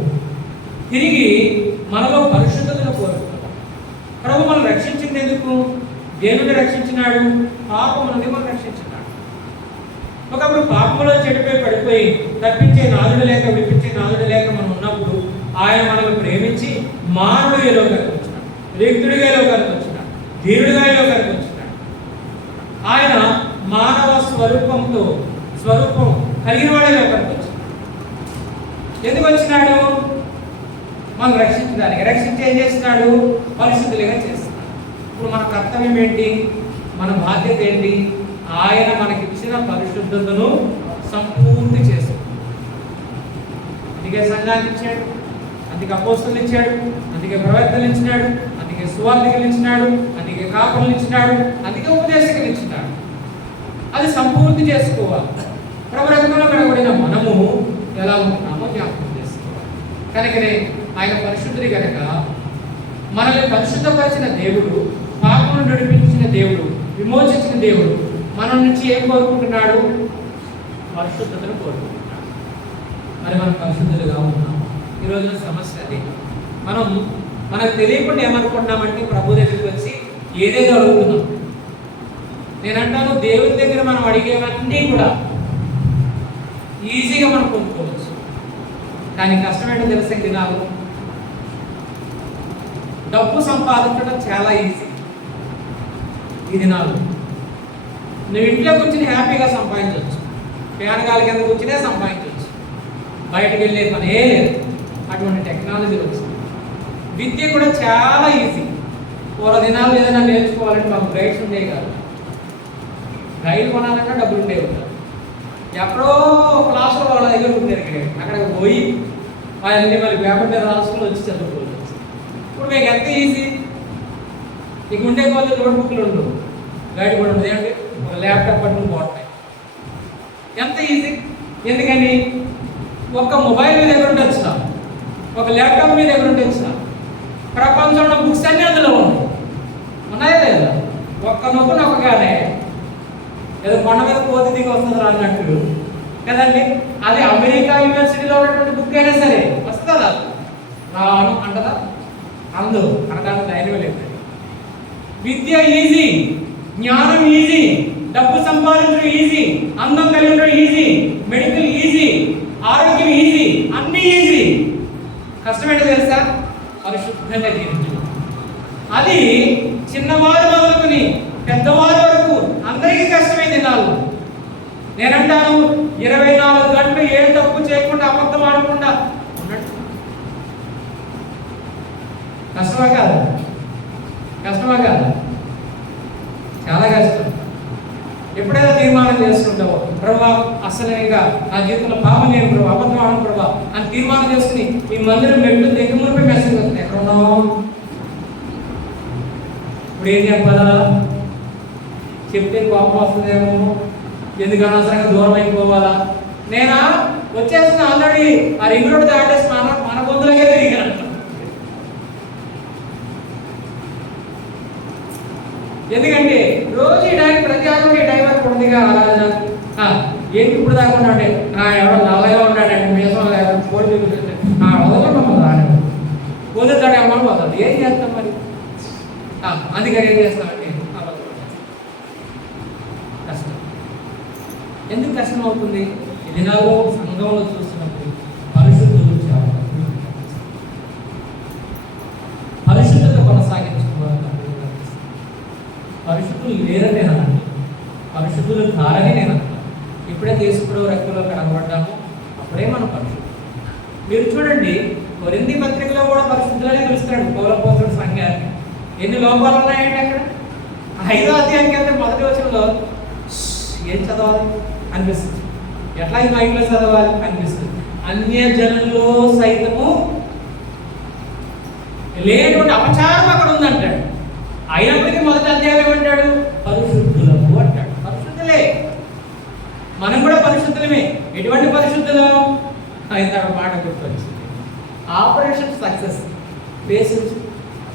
తిరిగి మనలో పరిశుద్ధతను కోరుకుంటాడు. ప్రభు మనం రక్షించింది ఎందుకు? దేవుడిని రక్షించినాడు, పాపం నుండి మనం రక్షించినాడు. ఒకప్పుడు పాపంలో చెడిపోయి పడిపోయి తప్పించే నాదుడు లేక విడిపించే నాదుడు లేక మనం ఉన్నప్పుడు ఆయన మనల్ని ప్రేమించి మానవుడు ఏ లోకానికి వచ్చినాడు, రిక్తుడిగా ఏ లోకానికి వచ్చినాడు, ధీరుడిగా ఏ లోకానికి వచ్చినాడు. ఆయన మానవ స్వరూపం కలిగిన వాడే లోకానికి వచ్చినాడు. ఎందుకు వచ్చినాడు? మనం రక్షించడానికి. రక్షించి ఏం చేస్తున్నాడు? పరిశుద్ధులుగా చేస్తున్నాడు. ఇప్పుడు మన కర్తవ్యం ఏంటి? మన బాధ్యత ఏంటి? ఆయన మనకిచ్చిన పరిశుద్ధతను సంపూర్తి చేసుకుంటాడు. అందుకే సంఘాన్ని ఇచ్చాడు, అందుకే అపోస్తలులు ఇచ్చాడు, అందుకే ప్రవక్తలు ఇచ్చినాడు, అందుకే సువార్తికులు ఇచ్చినాడు, అందుకే కాపరులు ఇచ్చినాడు, అందుకే ఉపదేశకులు ఇచ్చినాడు. అది సంపూర్తి చేసుకోవాలి. ప్రభు రక్తంలో కడగబడిన మనము ఎలా ఉంటున్నామో జ్ఞాపకం చేసుకోవాలి. కనుకనే ఆయన పరిశుద్ధుడి కనుక మనల్ని పరిశుద్ధపరిచిన దేవుడు, పాపమును నడిపించిన దేవుడు, విమోచించిన దేవుడు మన నుంచి ఏం కోరుకుంటున్నాడు? పరిశుద్ధతను కోరుకుంటున్నాడు. మరి మనం పరిశుద్ధులుగా ఉన్నాం. ఈ రోజున సమస్య అది. మనకు తెలియకుండా ఏమనుకుంటున్నామంటే ప్రభు దగ్గరికి వచ్చి ఏదేదో అడుగుతున్నాం. నేనంటాను, దేవుని దగ్గర మనం అడిగేవన్నీ కూడా ఈజీగా మనం పొందుకోవచ్చు. కానీ కష్టమేంటో తెలిసే దినాలు డబ్బు సంపాదించడం చాలా ఈజీ. ఈ దినాలు నువ్వు ఇంట్లో కూర్చుని హ్యాపీగా సంపాదించవచ్చు, పేనగాలి కింద కూర్చునే సంపాదించవచ్చు, బయటకు వెళ్ళే పనే లేదు. అటువంటి టెక్నాలజీ వచ్చింది. విద్య కూడా చాలా ఈజీ. పూర్వ దినాలు ఏదైనా నేర్చుకోవాలంటే మాకు గైడ్స్ ఉండేవి కాదు. గైడ్ కొనాలన్నా డబ్బులు ఉండేవి కాదు. ఎక్కడో క్లాసులో వాళ్ళ దగ్గర ఉండేది. అక్కడికి పోయి వాళ్ళని మళ్ళీ పేపర్ మీద రాసుకుని వచ్చి చదువుకోవచ్చు. ఇప్పుడు మీకు ఎంత ఈజీ. నీకు ఉండే కొద్ది నోట్బుక్లు ఉండవు, గైడ్ కూడా ఉండదు. ఏమంటే ఒక ల్యాప్టాప్ పట్టుకుని పోతాయి. ఎంత ఈజీ. ఎందుకని ఒక్క మొబైల్ దగ్గర ఉండొచ్చు. ఒక ల్యాప్టాప్ మీ దగ్గర ఉంటే సార్ ప్రపంచంలో బుక్స్ అన్నీ అందులో ఉన్నాయా లేదా? ఒక్క నొక్కు నొక్కగానే ఏదో కొండ మీద కోతి దిగి వస్తుంది అన్నట్టు కదండి. అది అమెరికా యూనివర్సిటీలో ఉన్నటువంటి బుక్ అయినా సరే వస్తుందా? రాను అంటదా? అందు అనడానికి ధైర్యం లేదు. విద్య ఈజీ, జ్ఞానం ఈజీ, డబ్బు సంపాదించడం ఈజీ, అందం కలిగడం ఈజీ, మెడికల్ ఈజీ, ఆరోగ్యం ఈజీ, అన్నీ ఈజీ. కష్టమేంటో తెలుసా? పరిశుద్ధంగా జీవించడం. అది చిన్నవారు మొదలుకొని పెద్దవారి వరకు అందరికీ కష్టమైంది. నేనంటాను 24 గంటలు ఏ తప్పు చేయకుండా అబద్ధం ఆడకుండా ఉన్నట్టు కష్టమా కాదు? కష్టమా కాదు? చాలా కష్టం. ఎప్పుడైనా తీర్మానం చేసుకుంటావు, ప్రభా అసలు ఇంకా నా జీవితంలో పాపం నేను ప్రభా, అబద్ధం ఆడను ప్రభా అని తీర్మానం చేసుకుని ఈ మందిరం మెట్లు దగ్గర మునిపై మెసేజ్ వస్తుంది, ఎక్కడ ఉన్నావు? ఇప్పుడు ఏం చెప్పాలా? చెప్తే కోపం వస్తుందేమో, ఎందుకు అనవసరంగా దూరం అయిపోవాలా? నేనా వచ్చేసిన ఆల్రెడీ ఆ రింగ్ రోడ్ దాటేసి మన బొందులకే తిరిగాను. ఎందుకంటే రోజు ఈ టైం ప్రతి ఆదివారం ఈ టైం వరకు ఉందిగా ఆరాధన. ఏంటి ఇప్పుడు దాకా ఉన్నాడే? ఎవడో నల్లగా ఉన్నాడండి, మీసం కోడి వదులుతాడేమో వదలదు. ఏం చేస్తాం మరి? అందుకని ఏం చేస్తామంటే కష్టం. ఎందుకు కష్టం అవుతుంది? ఈ దినాల్లో సంఘంలో చూస్తున్నప్పుడు పరిశుద్ధులు పరిశుద్ధత కొనసాగించుకోవాలి. పరిశుద్ధులు లేరని నేను అన్నాను, పరిశుద్ధులు కారని నేను అన్నాను. ఇప్పుడే తీసుకునే రక్తంలో కనబడ్డాము, అప్పుడే మనం పరిశుద్ధులు. మీరు చూడండి, కొరింథీ పత్రికలో కూడా పరిశుద్ధులనే పిలుస్తున్నాడు పౌలపోతుడు సంఘాన్ని. ఎన్ని లోపాలు ఉన్నాయండి అక్కడ? 5వ అధ్యాయానికి వెళ్తే మొదటి వచనంలో ఏం చదవాలి అనిపిస్తుంది, ఎట్లా ఈ మైండ్లో చదవాలి అనిపిస్తుంది. అన్యజనుల్లో సైతము లేనటువంటి అపచారం అక్కడ ఉందంటాడు. అయినప్పటికీ మొదటి అధ్యాయం ఏమంటాడు? పరిశుద్ధులము అంటాడు. పరిశుద్ధులే, మనం కూడా పరిశుద్ధులమే. ఎటువంటి పరిశుద్ధులం? ఆయన మాట గుర్తొచ్చింది. Operation success,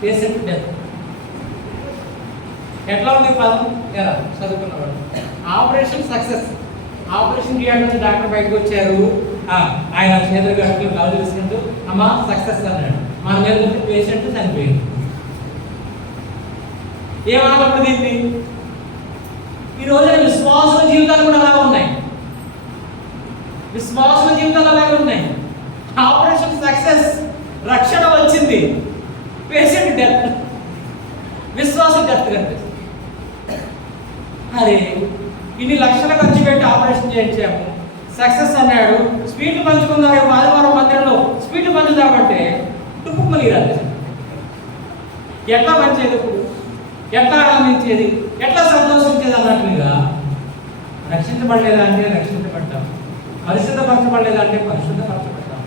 patient death. ఎట్లా ఉంది పదం? ఎలా చదువుకున్నవాడు? Operation success. ఆపరేషన్ చేయడానికి డాక్టర్ బయటకు వచ్చారు, ఆయన చేతులు గట్టుకుని గాజు తీసుకుంటూ అమ్మా సక్సెస్ అన్నాడు. మన మీద పేషెంట్ చనిపోయింది. ఏమన్నప్పుడు దీన్ని? ఈ రోజున విశ్వాసుల జీవితాలు కూడా అలాగే ఉన్నాయి. విశ్వాసుల జీవితాలు అలాగే ఉన్నాయి. ఆపరేషన్ సక్సెస్, రక్షణ వచ్చింది, పేషెంట్ డెత్, విశ్వాస డెత్ కనిపిస్తుంది. అరే ఇన్ని లక్షల ఖర్చు పెట్టి ఆపరేషన్ చేయించాము, సక్సెస్ అన్నాడు. స్వీట్లు పంచుకున్నారు, ఆదివారం మందిరంలో స్వీట్లు పంచుదామంటే టుప్పుమని రాలేదు. ఎట్లా పంచేది? ఇప్పుడు ఎట్లా ఆనందించేది, ఎట్లా సంతోషించేది అన్నట్లుగా రక్షించబడలేదా అంటే రక్షించబడ్డాం, పరిశుద్ధపరచబడలేదా అంటే పరిశుద్ధపరచబడ్డాం,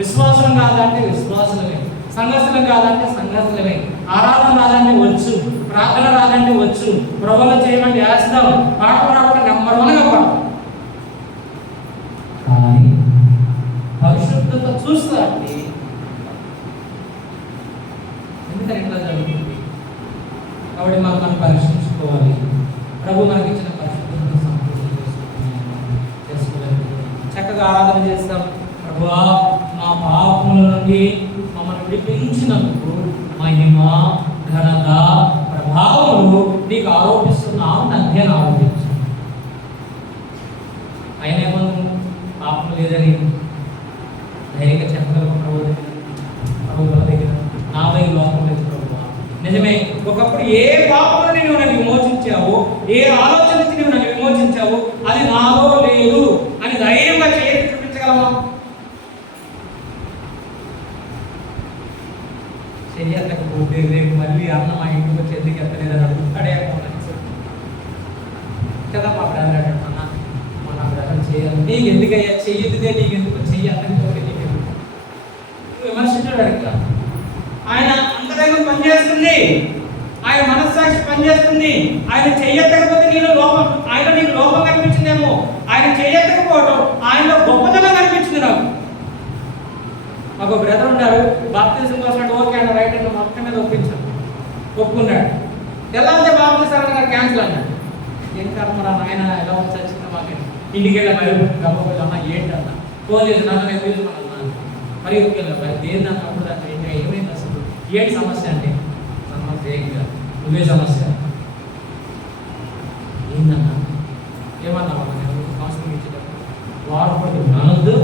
విశ్వాసం కాదంటే విశ్వాసులమే, సంఘస్థులం కాదంటే సంఘస్థులమే, ఆరాధన రాదంటే వచ్చు, ప్రార్థన రాదంటే వచ్చు, ప్రభువులు చేయమంటే వేస్తాం, పాట పాడమంటే నెంబర్ 1గా పాడతాం. కానీ పరిశుద్ధత చూస్తా అంటే ఎందుకని ఇట్లా జరుగుతుంది? కాబట్టి మనం పరీక్షించుకోవాలి. ప్రభు మనకి ఇచ్చిన పరిశుద్ధతను సంపూర్ణ చేసుకోవాలి. చక్కగా ఆరాధన చేస్తాం. ప్రభువా మా పాపముల నుండి మమ్మల్ని విడిపించినందుకు మహిమ, ఘనత, ప్రభావములు నీకు ఆరోపిస్తున్నావు, నన్ను ఆరోపించు. ఆయన ఏమన్నా పాపం లేదని ధైర్యంగా చెప్పగలను. ప్రభు దగ్గర నాపై లోపం లేదు ప్రభువా. నిజమే, ఒకప్పుడు ఏ పాపమును నువ్వు నన్ను విమోచించావు, ఏ ఆలోచన నుంచి నువ్వు నన్ను విమోచించావు, అది నాలో లేదు అని ధైర్యంగా చేసి చూపించగలమా? చెయ్యకపోతే రేపు మళ్ళీ అన్న మా ఇంటికి వచ్చి ఎందుకు ఎత్తలేదని అడుగుతాడేమో కదా. మా బ్రదర్ అన్న మన బ్రదర్ చేయాలి, నీకు ఎందుకయ్యా చెయ్యదే, నీకు ఎందుకు చెయ్యాలని నీకు విమర్శించాడు అడుగుతా. ఆయన అంతరంగం పనిచేస్తుంది, ఆయన మనస్సాక్షి పనిచేస్తుంది. ఆయన చెయ్యకపోతే నీలో లోపం, ఆయన నీకు లోపం కనిపించిందేమో. ఆయన చెయ్యకపోవడం ఆయనలో గొప్పతనం కనిపించింది నాకు. ఒక బ్రదర్ ఉన్నారు, బాప్తిజం కోసం అంటే ఓకే అన్న రైట్ అన్న మొత్తం మీద ఒప్పుకున్నాడు. తెల్లారితే బాప్తిజం గారు క్యాన్సిల్ అన్నాడు. ఏం కర్మ రా నాయన, ఎలా వచ్చి వచ్చిందా మాకు ఇంటికి వెళ్ళా మరి గమ్మపోయి అన్న ఏంటన్నా పోలేదు నన్ను నేను తీసుకున్నాను మరి వెళ్ళా మరి దేని అన్న అప్పుడు దాన్ని ఏంటి ఏమైంది అసలు ఏంటి సమస్య అంటే సమస్య ఏం కాదు నువ్వే సమస్య ఏందన్నా ఏమన్నా కౌన్సిలింగ్ ఇచ్చేటప్పుడు వారపడికి మానొద్దు,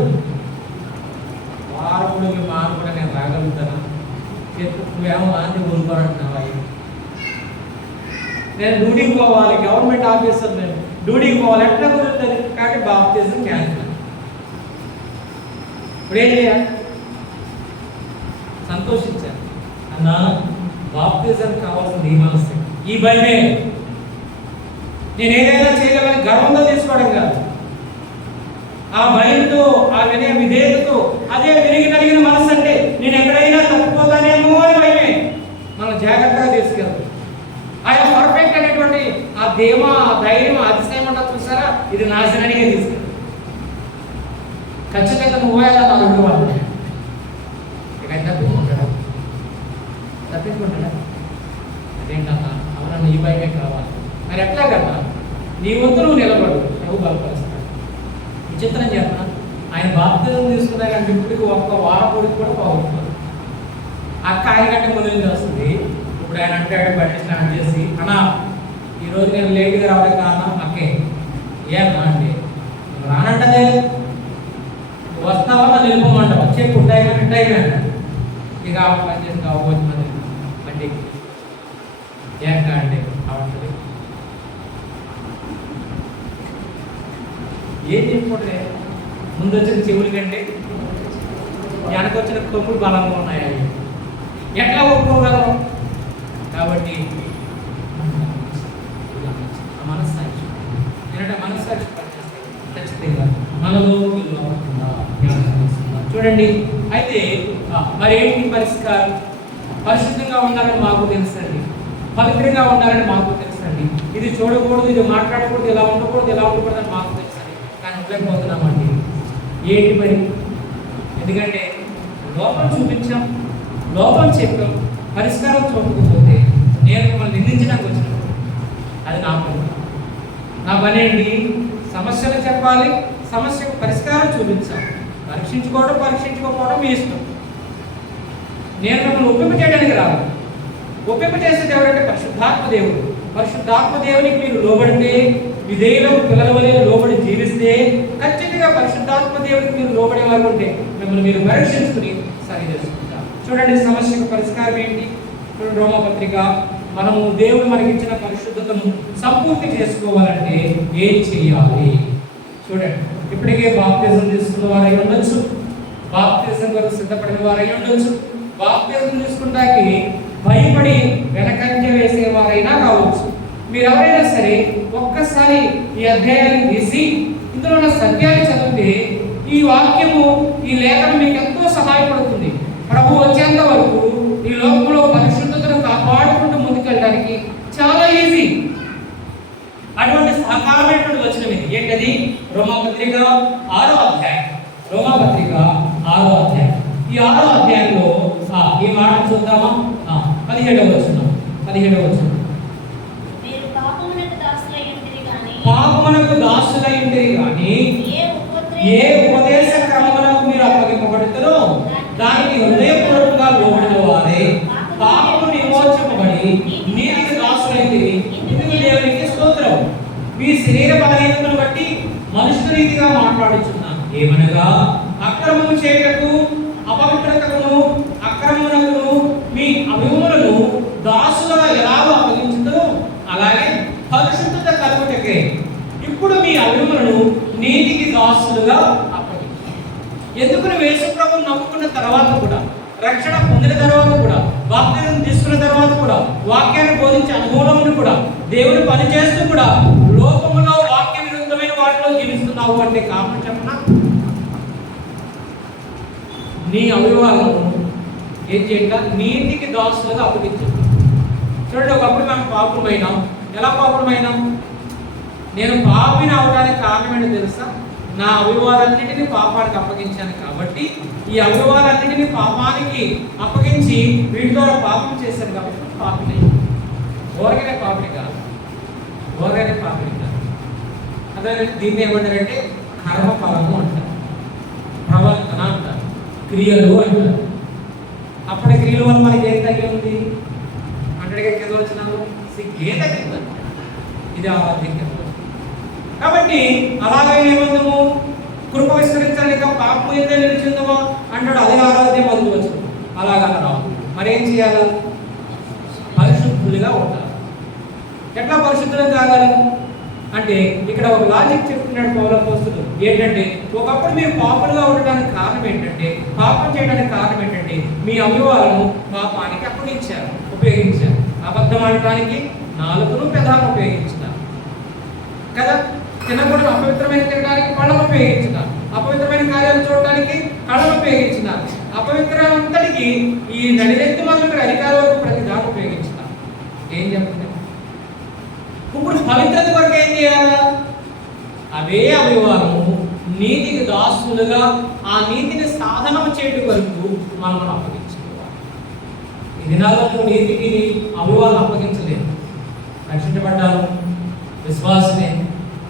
వారపడికి మానకుండా నేను రాగలుగుతానా, నువ్వేమో మాంది ఊరుకోరంటున్నావా? నేను డ్యూటీకి పోవాలి, గవర్నమెంట్ ఆఫీసర్, నేను డ్యూటీకి పోవాలి, ఎట్లా కుదురుతుంది? కాబట్టి బాప్తిజం క్యాన్సిల్. ఇప్పుడు ఏం చేయాలి? సంతోషించాను అన్నా, బాప్తిజం కావాల్సిన ఈ మనసు, ఈ భయమే. నేను ఏదైనా చేయగలని గర్వంతో తీసుకోవడం కాదు, ఆ భయంతో, ఆ విధేయతతో, అదే విరిగి కలిగిన మనసు అంటే నేను ఎక్కడైనా తప్పిపోతానేమో అని భయమే మనం జాగ్రత్తగా తీసుకెళ్తాం. ఆయన పర్ఫెక్ట్ అనేటువంటి ఆ ధీమా, ఆ ధైర్యం, అతిశయం అంతా చూసారా, ఇది నాశనానికే తీసుకెళ్తాం. ఖచ్చితంగా నువ్వే నా రెండు వాళ్ళు ఇక తప్పించుకుంటాడా అదేంటన్నా అవునన్నా ఈ భయమే కావాలి. మరి ఎట్లా కన్నా నీ వంతు నువ్వు నిలబడు, నువ్వు బలపరుస్తాడు. విచిత్రం చెప్పనా, ఆయన బాప్తిజం తీసుకున్నారంటే ఇప్పటికి ఒక్క వారపొడికి కూడా బాగుంటుంది. అక్క ఆయన కంటే మొదలు వస్తుంది. ఇప్పుడు ఆయన అంటాడు బండి స్టార్ట్ చేసి, అన్నా ఈరోజు నేను లేట్గా రావడం కారణం అక్కే. ఏమన్నా అంటే రానంటదే, వస్తావా నన్ను వెళ్ళిపోమంటావా, చెప్పు టైం అంటే టైం అన్నాడు. ఇక పని చేసి కావచ్చు మరి బండి ఏక అంటే అవంటది ఏం చెప్పుకుంటే ముందు వచ్చిన చెవులు కంటే వెనకొచ్చిన కొమ్ములు బలంగా ఉన్నాయి. అవి ఎట్లా ఒప్పుకోగలరు? కాబట్టి మనస్సాక్షి ఏంటంటే మనస్సాక్షి ఖచ్చితంగా మనలో చూడండి. అయితే మరి ఏంటి పరిష్కారం? పరిశుద్ధంగా ఉండాలని మాకు తెలుసండి, పవిత్రంగా ఉండాలని మాకు తెలుసండి. ఇది చూడకూడదు, ఇది మాట్లాడకూడదు, ఇలా ఉండకూడదు, ఇలా ఉండకూడదు అని మాకు తెలుసండి. కానీ ఉండలేకపోతున్నామండి. ఏంటి మరి? ఎందుకంటే లోపం చూపించాం, లోపం చెప్పాం, పరిష్కారం చూపకపోతే నేను మిమ్మల్ని నిందించడానికి వచ్చినప్పుడు అది నా పని. నా పని ఏంటి? సమస్యలు చెప్పాలి, సమస్యకు పరిష్కారం చూపించాలి. పరీక్షించుకోకపోవడం మీ ఇష్టం. నేను మిమ్మల్ని ఒప్పింప చేయడానికి రాదు. ఒప్పింప చేసేది ఎవరంటే పరిశుద్ధాత్మ దేవుడు. పరిశుద్ధాత్మ దేవునికి మీరు లోబడితే, విధేయులకు పిల్లల వలె లోబడి జీవిస్తే, ఖచ్చితంగా పరిశుద్ధాత్మ దేవుడికి మీరు లోబడేవారు ఉంటే మిమ్మల్ని మీరు పరీక్షించుకుని సరి చేసుకుంటారు. చూడండి సమస్యకు పరిష్కారం ఏంటి? చూడండి రోమపత్రిక, మనము దేవుడు మనకిచ్చిన పరిశుద్ధతను సంపూర్తి చేసుకోవాలంటే ఏం చేయాలి? చూడండి, ఇప్పటికే బాప్తిజం తీసుకున్న వారై ఉండొచ్చు, బాప్తిజం కొరకు సిద్ధపడిన వారై ఉండొచ్చు, బాప్తిజం తీసుకుంటానికి భయపడి వెనకంజ వేసేవారైనా కావచ్చు. మీరు ఎవరైనా సరే ఒక్కసారి ఈ అధ్యాయాన్ని తీసి ఇందులో ఉన్న సత్యాన్ని చదివితే ఈ వాక్యము, ఈ లేఖనం మీకు ఎంతో సహాయపడుతుంది. ప్రభు వచ్చేంత వరకు ఈ లోకంలో పరిశుద్ధతను కాపాడుకుంటూ ముందుకెళ్ళడానికి చాలా ఈజీ. అటువంటి సహకారమైనటువంటి వచనం ఇది. ఏంటది? రోమపత్రిక 6వ అధ్యాయం. రోమపత్రిక 6వ అధ్యాయం. ఈ 6వ అధ్యాయంలో ఈ మాట చూద్దామా? 17వ వచనం. 17వ వచనం. పాపమునకు దాసులై ఉండిరి గాని ఏ ఉపదేశ క్రమమునకు మీరు అప్పగింపబడుతారో దానికి హృదయపూర్వకంగా లోబడిన వారే పాపము విమోచింపబడి నీతికి దాసులైంది. ఇందుకు దేవునికి స్తోత్రం. మీ శరీర బలహీనతను బట్టి మనుషుల రీతిగా మాట్లాడుచున్నాను. ఏమనగా అక్రమము చేయటకు, అపవిత్రతకును, అక్రమమునకును మీ అభిములను దాసులుగా ఎలాగో అప్పగించుతో అలాగే పరిశుద్ధత కలుగుటకే ఇప్పుడు మీ అభిములను నీతికి దాసులుగా అప్పగించారు. ఎందుకు యేసు ప్రభువును నమ్ముకున్న తర్వాత కూడా, రక్షణ పొందిన తర్వాత కూడా, బాప్తిజం తీసుకున్న తర్వాత కూడా, వాక్యాన్ని బోధించే అనుభవంలో కూడా, దేవుని పని చేస్తూ కూడా లోకములో వాక్య విరుద్ధమైన వాటిలో జీవిస్తున్నావు అంటే కారణం చెప్పనా? నీ అభివాలను ఏం చేయక నీతికి దాసులుగా అప్పగించారు. చూడండి, ఒకప్పుడు మనం పాపులమైనాం. ఎలా పాపులమైనాం? నేను పాపిని అవడానికి కారణం ఏంటో తెలుసా? నా అవయవాలన్నిటినీ పాపానికి అప్పగించాను కాబట్టి ఈ అవయవాలన్నిటినీ పాపానికి అప్పగించి వీటి ద్వారా పాపం చేశాను కాబట్టి పాపిని ఓరగానే పాపిని కాదు, ఓరగానే పాపిని కాదు. అదే దీన్ని ఏమంటారంటే కర్మ ఫలము అంటారు, ప్రవర్తన అంటారు, క్రియలు అంటారు. అప్పటి క్రియల వల్ల మనకి ఏం తగ్గి ఉంది అంటే కింద వచ్చినాము సిగ్గే తగ్గింది. ఇది ఆరాధ్యం. కాబట్టి అలాగే ఏమందాము కృప విస్తరించలేక పాపం ఏదో నిలిచిందమో అంటాడు, అదే ఆరాధ్యం మొదలు వచ్చు. అలాగా రావు. మరేం చేయాలి? పరిశుద్ధులుగా ఉండాలి. ఎట్లా పరిశుద్ధులు కాగాలి అంటే ఇక్కడ ఒక లాజిక్ చెప్తున్నాడు పౌలు అపోస్తలుడు. ఏంటంటే ఒకప్పుడు మీరు పాపలుగా ఉండడానికి కారణం ఏంటంటే, పాపం చేయడానికి కారణం ఏంటంటే మీ అవయవాలను పాపానికి అప్పగించారు, ఉపయోగించారు. అబద్ధం ఆడటానికి నాలుగును పెదాలను ఉపయోగించుతారు కదా, తినకూడదు అపవిత్రమైన తినడానికి పళ్ళను ఉపయోగించుతారు, అపవిత్రమైన కార్యాలు చూడడానికి కళ్ళను ఉపయోగించినారు, అపవిత్రమంతటికి ఈ నడిరెత్తి మొదలు అధికారుల వరకు ప్రతి దాన్ని ఉపయోగించుతారు. ఏం చెప్తుంది? ఇప్పుడు పవిత్రత కొరకు ఏం చేయాలా? అవే అవయవాలను నీతికి దాసులుగా ఆ నీతిని సాధనం చేయడం వరకు మనం అప్పగించుకోవాలి. ఈ దినాల్లో నీతికి అవయవాలను అప్పగించలేదు. రక్షించబడ్డాను, విశ్వాసమే,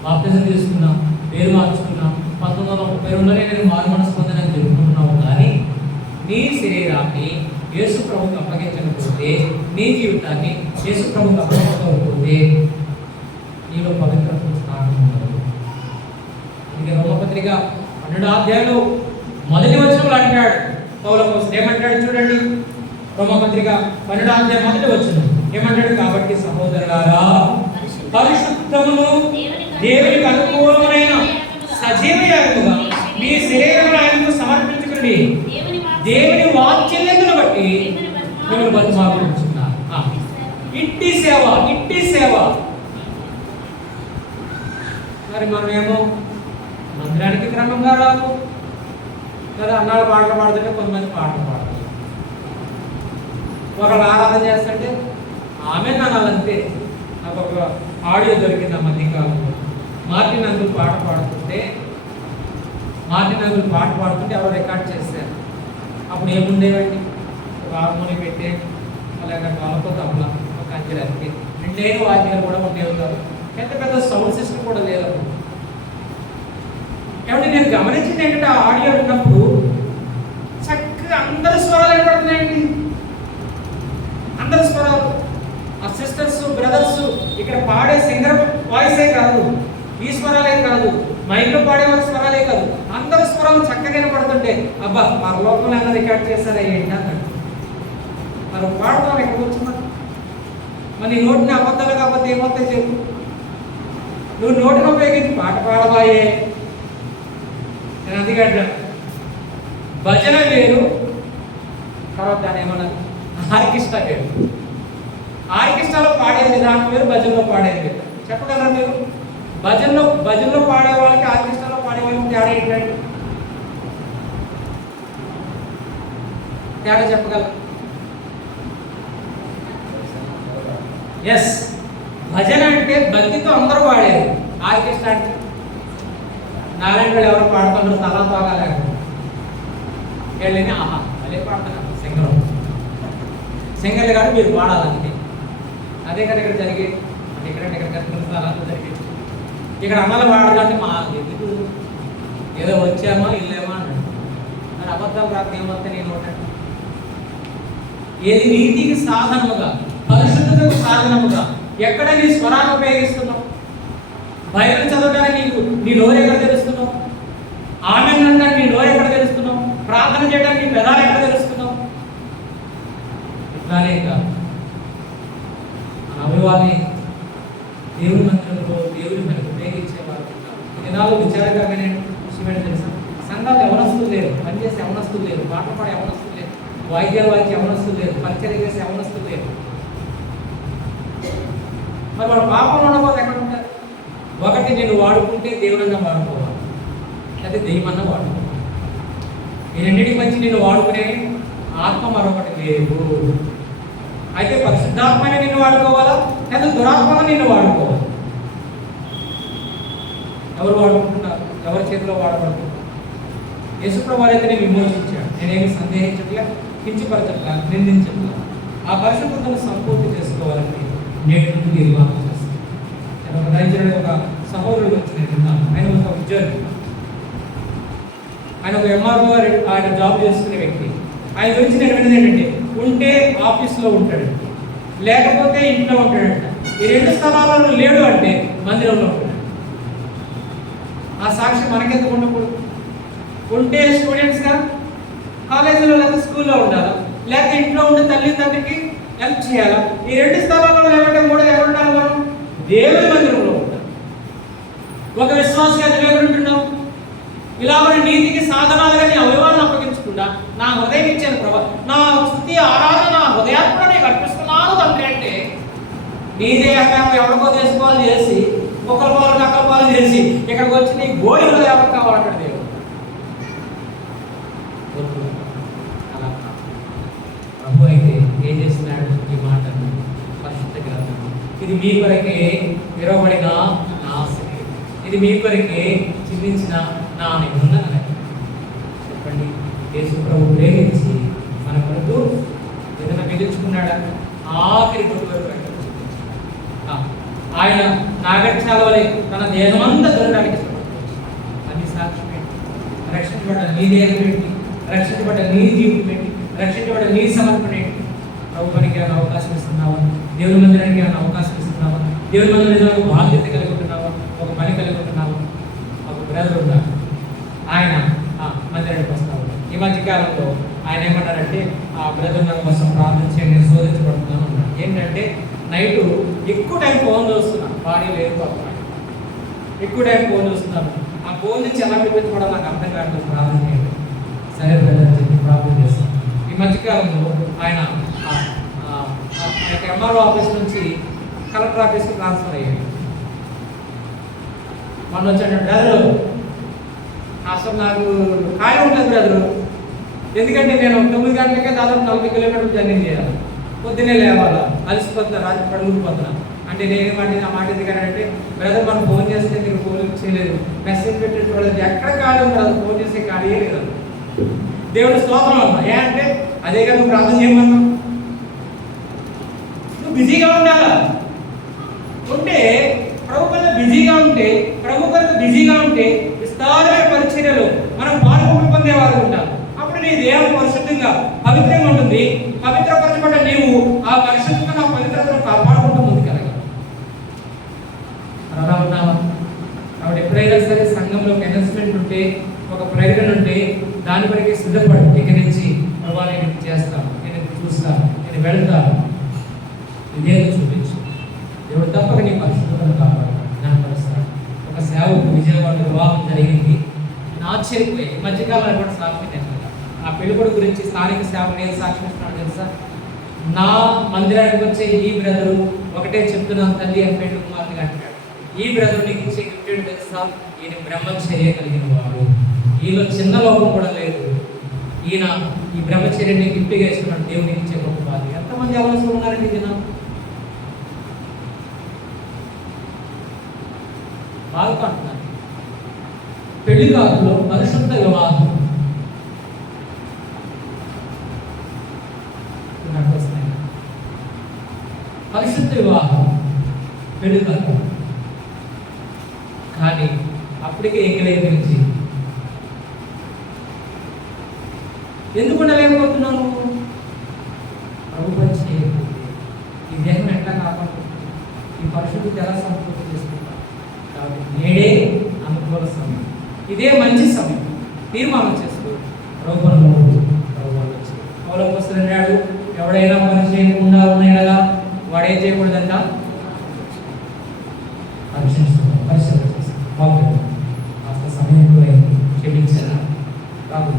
బాప్తిజం తీసుకున్నాం, పేరు మార్చుకున్నాం, 1932లోనే నేను మారు మనసు పొందనని చెప్పుకుంటున్నావు. కానీ నీ శరీరాన్ని యేసు ప్రభువుకి అప్పగించకపోతే, నీ జీవితాన్ని యేసు ప్రభువుకి అప్పగించకపోతే నీలో పవిత్రత స్థానం ఉండదు. ఇక రోమపత్రిక 12వ అధ్యాయంలో మొదటి వచనంలో అంటాడు పౌలు అపోస్తలుడు. ఏమంటాడు చూడండి, రోమపత్రిక 12వ అధ్యాయం మొదటి వచనం ఏమంటాడు? కాబట్టి సహోదరులారా, పరిశుద్ధమును దేవునికి అనుకూలమైన సజీవ యాగముగా మీ శరీరమును ఆయనకు సమర్పించుకుని దేవుని వాత్సల్యతను బట్టి మిమ్మల్ని బతిమాలుకుంటున్నారు. ఇట్టి సేవ, ఇట్టి సేవ. మరి మనమేమో మందిరానికి క్రమంగా రాము కదా, అన్నాడు పాటలు పాడుతుంటే కొంతమంది పాటలు పాడతారు. ఒకళ్ళు ఆరాధన చేస్తుంటే ఆమె నాలంతే. నాకు ఒక ఆడియో దొరికింది ఆ మధ్యకాలంలో. మార్టిన్ అంకుల్ పాట పాడుతుంటే ఎవరో రికార్డ్ చేశారు. అప్పుడు ఏముండేవండి, ఒక హార్మోని పెట్టే అలాగే వాళ్ళతో తబలా, ఒక అంజరానికి 2 వాద్యాలు కూడా ఉండేవి కాదు. పెద్ద పెద్ద సౌండ్ సిస్టమ్ కూడా లేదు. ఏమంటే నేను గమనించింది ఏంటంటే ఆ ఆడియో విన్నప్పుడు చక్కగా అందరి స్వరాలు ఏర్పడుతున్నాయండి. అందరి స్వరాలు, ఆ సిస్టర్స్, బ్రదర్స్ ఇక్కడ పాడే సింగర్ వాయిసే కాదు, ఈ స్వరాలే కాదు, మైక్లో పాడే వాళ్ళ స్వరాలే కాదు, అందరి స్వరాలు చక్కగా వినపడుతుంటే అబ్బా మన లోకంలో ఏమైనా రికార్డ్ చేస్తారా ఏంటి అన్నాడు. మరి పాడతాం ఇక్కడ కూర్చున్నా. మరి నోటిని అబద్ధాలు కాకపోతే ఏమవుతాయి చెప్పు? నువ్వు నోటిని ఉపయోగించి పాట పాడబాయే. నేను అందుకే భజన వేరు, తర్వాత దాని ఏమన్నా ఆర్కెస్ట్రా వేరు. ఆర్కెస్ట్రాలో పాడేది విధానం వేరు, భజనలో పాడేది వేరు. చెప్పగలరా మీరు? భజనలో పాడే వాళ్ళకి ఆర్కెస్ట్రాలో పాడే వాళ్ళకి తేడా ఏంటంటే తేడా చెప్పగలరు? ఎస్, భజన అంటే భక్తితో అందరూ పాడేది. ఆర్కెస్ట్రా అంటే నారాయణ గారు ఎవరు పాడుతున్నారు తలా తోగా లేకుండా వెళ్ళని ఆహా అదే పాడుతున్నారు సింగర్లు కాదు మీరు పాడాలంటే. అదే కదా ఇక్కడ జరిగేది. అంటే ఇక్కడ కష్టపడుతుంది అలా జరిగేది. ఇక్కడ అమ్మలు పాడాలంటే మా ఎందుకు ఏదో వచ్చామా ఇల్లేమా అన్నాడు. మరి అబద్ధాలు రాక ఏమంటే నేను ఒకటండి, ఏది నీతికి సాధనముగా, పరిశుద్ధతకు సాధనముగా ఎక్కడ నీ స్వరాన్ని ఉపయోగిస్తున్నావు? బైబిల్ చదవడానికి నీ నోరు ఎక్కడ తెలుస్తున్నావు? ఆమెన్ అనడానికి నీ నోరు ఎక్కడ తెలుస్తున్నావు? ప్రార్థన చేయడానికి నీ పెదాలు ఎక్కడ తెలుస్తున్నావు? ఇట్లానే కాదు, మన అవయవాన్ని దేవుని మందిరంలో దేవుని మనకు ఉపయోగించేవారు. దినాలు విచారకరమైన విషయం ఏంటో తెలుసా? సంఘాలు ఎవరస్తులు లేరు, పనిచేసే ఎవరస్తులు లేరు, పాటలు పాడే ఎవరస్తులు లేరు, వాయిద్యాల వారికి ఎవరస్తులు లేరు, పరిచర్య చేసే ఎవరస్తులు లేరు. మరి మన పాపంలో ఉన్నవాళ్ళు ఎక్కడ ఉంటారు? ఒకటి నేను వాడుకుంటే దేవుడన్నా వాడుకోవాలి, లేదా దెయ్యమన్నా వాడుకోవాలి. ఈ రెండింటికి మంచి నేను వాడుకునే ఆత్మ మరొకటి లేదు. అయితే పరిశుద్ధాత్మైన నిన్ను వాడుకోవాలా, లేదా దురాత్మగా నిన్ను వాడుకోవాలి? ఎవరు వాడుకుంటున్నారు? ఎవరి చేతిలో వాడబడుతున్నాం. యేసుప్రభు వారైతేనే విమోచించాడు. నేనేమి సందేహించట్లే, కించపరచట్లా, నిందించట్లా. ఆ పరిశుభ్రతను సంపూర్తి చేసుకోవాలని నేటి నుండి నిర్మాణం చేస్తాను. నేను ఒక రైతుడు ఒక సహోదరుడు వచ్చి నేను విన్నాను. ఆయన ఒక ఉద్యోగి, ఆయన ఒక ఎంఆర్ఓ ఆయన జాబ్ చేసుకునే వ్యక్తి. ఆయన గురించి నేను విన్నది ఏంటంటే, ఉంటే ఆఫీస్లో ఉంటాడు, లేకపోతే ఇంట్లో ఉంటాడంట. ఈ రెండు స్థలాలలో లేడు అంటే మందిరంలో ఉంటాడు. ఆ సాక్ష్యం మనకెందుకు ఉండకూడదు? ఉంటే స్టూడెంట్స్గా కాలేజీలో లేదా స్కూల్లో ఉండాలా, లేకపోతే ఇంట్లో ఉండే తల్లిదండ్రులకి హెల్ప్ చేయాలా. ఈ రెండు స్థలాలలో లేకుంటే మూడో ఎక్కడ ఉండాలి? మనం దేవుని మందిరంలో ఉంటాం. ఒక విశ్వాసగా ఎక్కడ ఉంటున్నాం? ఇలా నీతికి సాధనాలుగా నీ అవయవాలను అప్పగించకుండా నా హృదయం ఇచ్చాను ప్రభా, నా స్తుతి ఆరాధన నా హృదయాత్మనే కల్పిస్తున్నాను తండ్రి అంటే, నీదే ఎవరికో చేసుకోవాలి చేసి ఒకరి పాలు నక్కల పాలు చేసి ఇక్కడికి వచ్చి నీ గోడిలో ఎవరు కావాలంటాడు దేవుడు. అలా ప్రభు అయితే ఏం చేస్తున్నాడు? ఈ మాట పరిశుద్ధ గ్రంథం, ఇది మీ కొరకే విరవబడిన నా శరీరం, ఇది మీ కొరకే చిందించిన నా నిబంధన. చెప్పండి, యేసు ప్రభు ప్రేమించి మన కొరకు ఏదైనా మిగిల్చుకున్నాడా? ఆఖరి కొట్టు వరకు ఆయన నాగరికాల వలె తన దేహమంతా దొరకడానికి అది సాక్ష్యం ఏంటి? రక్షించబడ్డ నీ దేహం ఏంటి? రక్షించబడ్డ నీ జీవితం ఏంటి? రక్షించబడ్డ నీ సమర్పణ ఏంటి? ప్రభు పనికి ఏమైనా అవకాశం ఇస్తున్నావా? దేవుని మందిరానికి ఏమైనా అవకాశం ఇస్తున్నావా? దేవుని మందిరానికి బాధ్యత కలిగి ఉంటున్నావా? ఒక పని కలిగి ఉంటున్నావా? ఒక బ్రదర్ ఉన్నారు, ఆయన మందిరానికి వస్తావు. ఈ మధ్యకాలంలో ఆయన ఏమన్నారంటే, ఆ బ్రదర్ నా కోసం ప్రార్థన చేయండి, నేను శోధించబడుతున్నాను అన్నాడు. ఏంటంటే నైట్ ఎక్కువ టైం ఫోన్ చూస్తున్నాను, బాడీ లేదు పడుతున్నాను, ఎక్కువ టైం ఫోన్ చూస్తున్నాను. ఆ ఫోన్ నుంచి ఎలా విడిపించుకోవడం నాకు అర్థం కావట్లేదు, ప్రార్థన చేయండి. సరే బ్రదర్ చెప్పి ప్రార్థన చేస్తాను. ఈ మధ్యకాలంలో ఆయన ఎంఆర్ఓ ఆఫీస్ నుంచి కలెక్టర్ ఆఫీస్కి ట్రాన్స్ఫర్ అయ్యాడు. మొన్న వచ్చాడు, బ్రదరు అసలు నాకు ఖాళీ ఉంటుంది బ్రదరు, ఎందుకంటే నేను 9 గంటలకే దాదాపు 40 కిలోమీటర్లు జర్నీ చేయాలి, పొద్దునే లేవాలా, అలసిపోతున్నా, రాత్రి పడుకుపోతున్నా అంటే నేనేమంటే నా మాట ఎందుకంటే, బ్రదర్ మనం ఫోన్ చేస్తే మీరు ఫోన్ చేయలేదు, మెసేజ్ పెట్టి చూడలేదు, ఎక్కడ ఖాళీ బ్రదర్, ఫోన్ చేస్తే ఖాళీయే లేదు. దేవుడు స్తోత్రం అమ్మా. ఏ అంటే అదే కదా నువ్వు ప్రార్థన చేయమన్నా, నువ్వు బిజీగా ఉండాలా. ఉంటే ప్రభు పనులు బిజీగా ఉంటే, ప్రభు పనులు బిజీగా ఉంటే విస్తారమైన పరిచర్యలో మనం పాల్గొని పొందేవారు ఉంటారు. అప్పుడు నీ దేహం పరిశుద్ధంగా పవిత్రంగా ఉంటుంది. పవిత్రపరచబడ్డ నీవు ఆ పరిశుద్ధంగా నా పవిత్రతను కాపాడుకుంటూ ముందుకెళ్ళగలవు. అలా ఉన్నావా? కాబట్టి ఎప్పుడైనా సరే సంఘంలో ఒక అనౌన్స్మెంట్ ఉంటే, ఒక ప్రకటన ఉంటే దాని వరకు సిద్ధపడు. ఇక్కడి నుంచి ప్రభావ నేను ఇది చేస్తాను, నేను ఇది చూస్తాను, నేను వెళ్తాను, ఇదే చూపించు. దేవుడు తప్పక నీ పరిశుద్ధతను కాపాడుతాడు, జ్ఞానపరుస్తాడు. ఒక సేవకు విజయవాడలో వివాహం జరిగింది. నేను ఆశ్చర్యపోయి ఈ మధ్యకాలంలో కూడా సాక్షి నేను ఆ పెళ్ళికొడు గురించి స్థానిక సేవకు నేను సాక్షి ఇస్తున్నాను తెలుసా. నా మందిరానికి వచ్చే ఈ బ్రదరు ఒకటే చెప్తున్నాను, తల్లి అని పెళ్లి కుమార్తెగా అంటాడు. ఈ బ్రదర్ నీకు ఇచ్చే గిఫ్ట్ ఏంటి తెలుసా? ఈయన బ్రహ్మచర్య కలిగిన వాడు, ఈలో చిన్న లోపం కూడా లేదు, ఈయన ఈ బ్రహ్మచర్యాన్ని గిఫ్ట్గా ఇస్తున్నాడు, దేవునికి ఇచ్చే గొప్ప బాధ. ఎంతమంది అవసరం ఉన్నారండి ఇది? నా బాగా అంటున్నాను, పెళ్లి కాలంలో పరిశుద్ధ వివాహం పరిశుద్ధ వివాహం పెళ్లి కాలం కానీ అప్పటికే ఎంగలేకరించి ఎందుకు ఉండలేకపోతున్నాను? ప్రభు పని చేయకపోతే ఈ దేహం ఎట్లా కాపాడుతుంది? ఈ పరిశుద్ధత ఎలా సంపూర్తి చేసుకుంటాం? కాబట్టి నేడే అనుకూల సమయం, ఇదే మంచి సమయం, తీర్మానం చేసుకో. ప్రభుత్వంలో వచ్చి పౌలపోస్తలుడు అన్నాడు, ఎవడైనా పని చేయకుండా ఉన్నాడగా వాడేం చేయకూడదంట, పరిశీలన చేస్తాను. కాస్త సమయం కూడా క్షమించారా? ప్రార్థన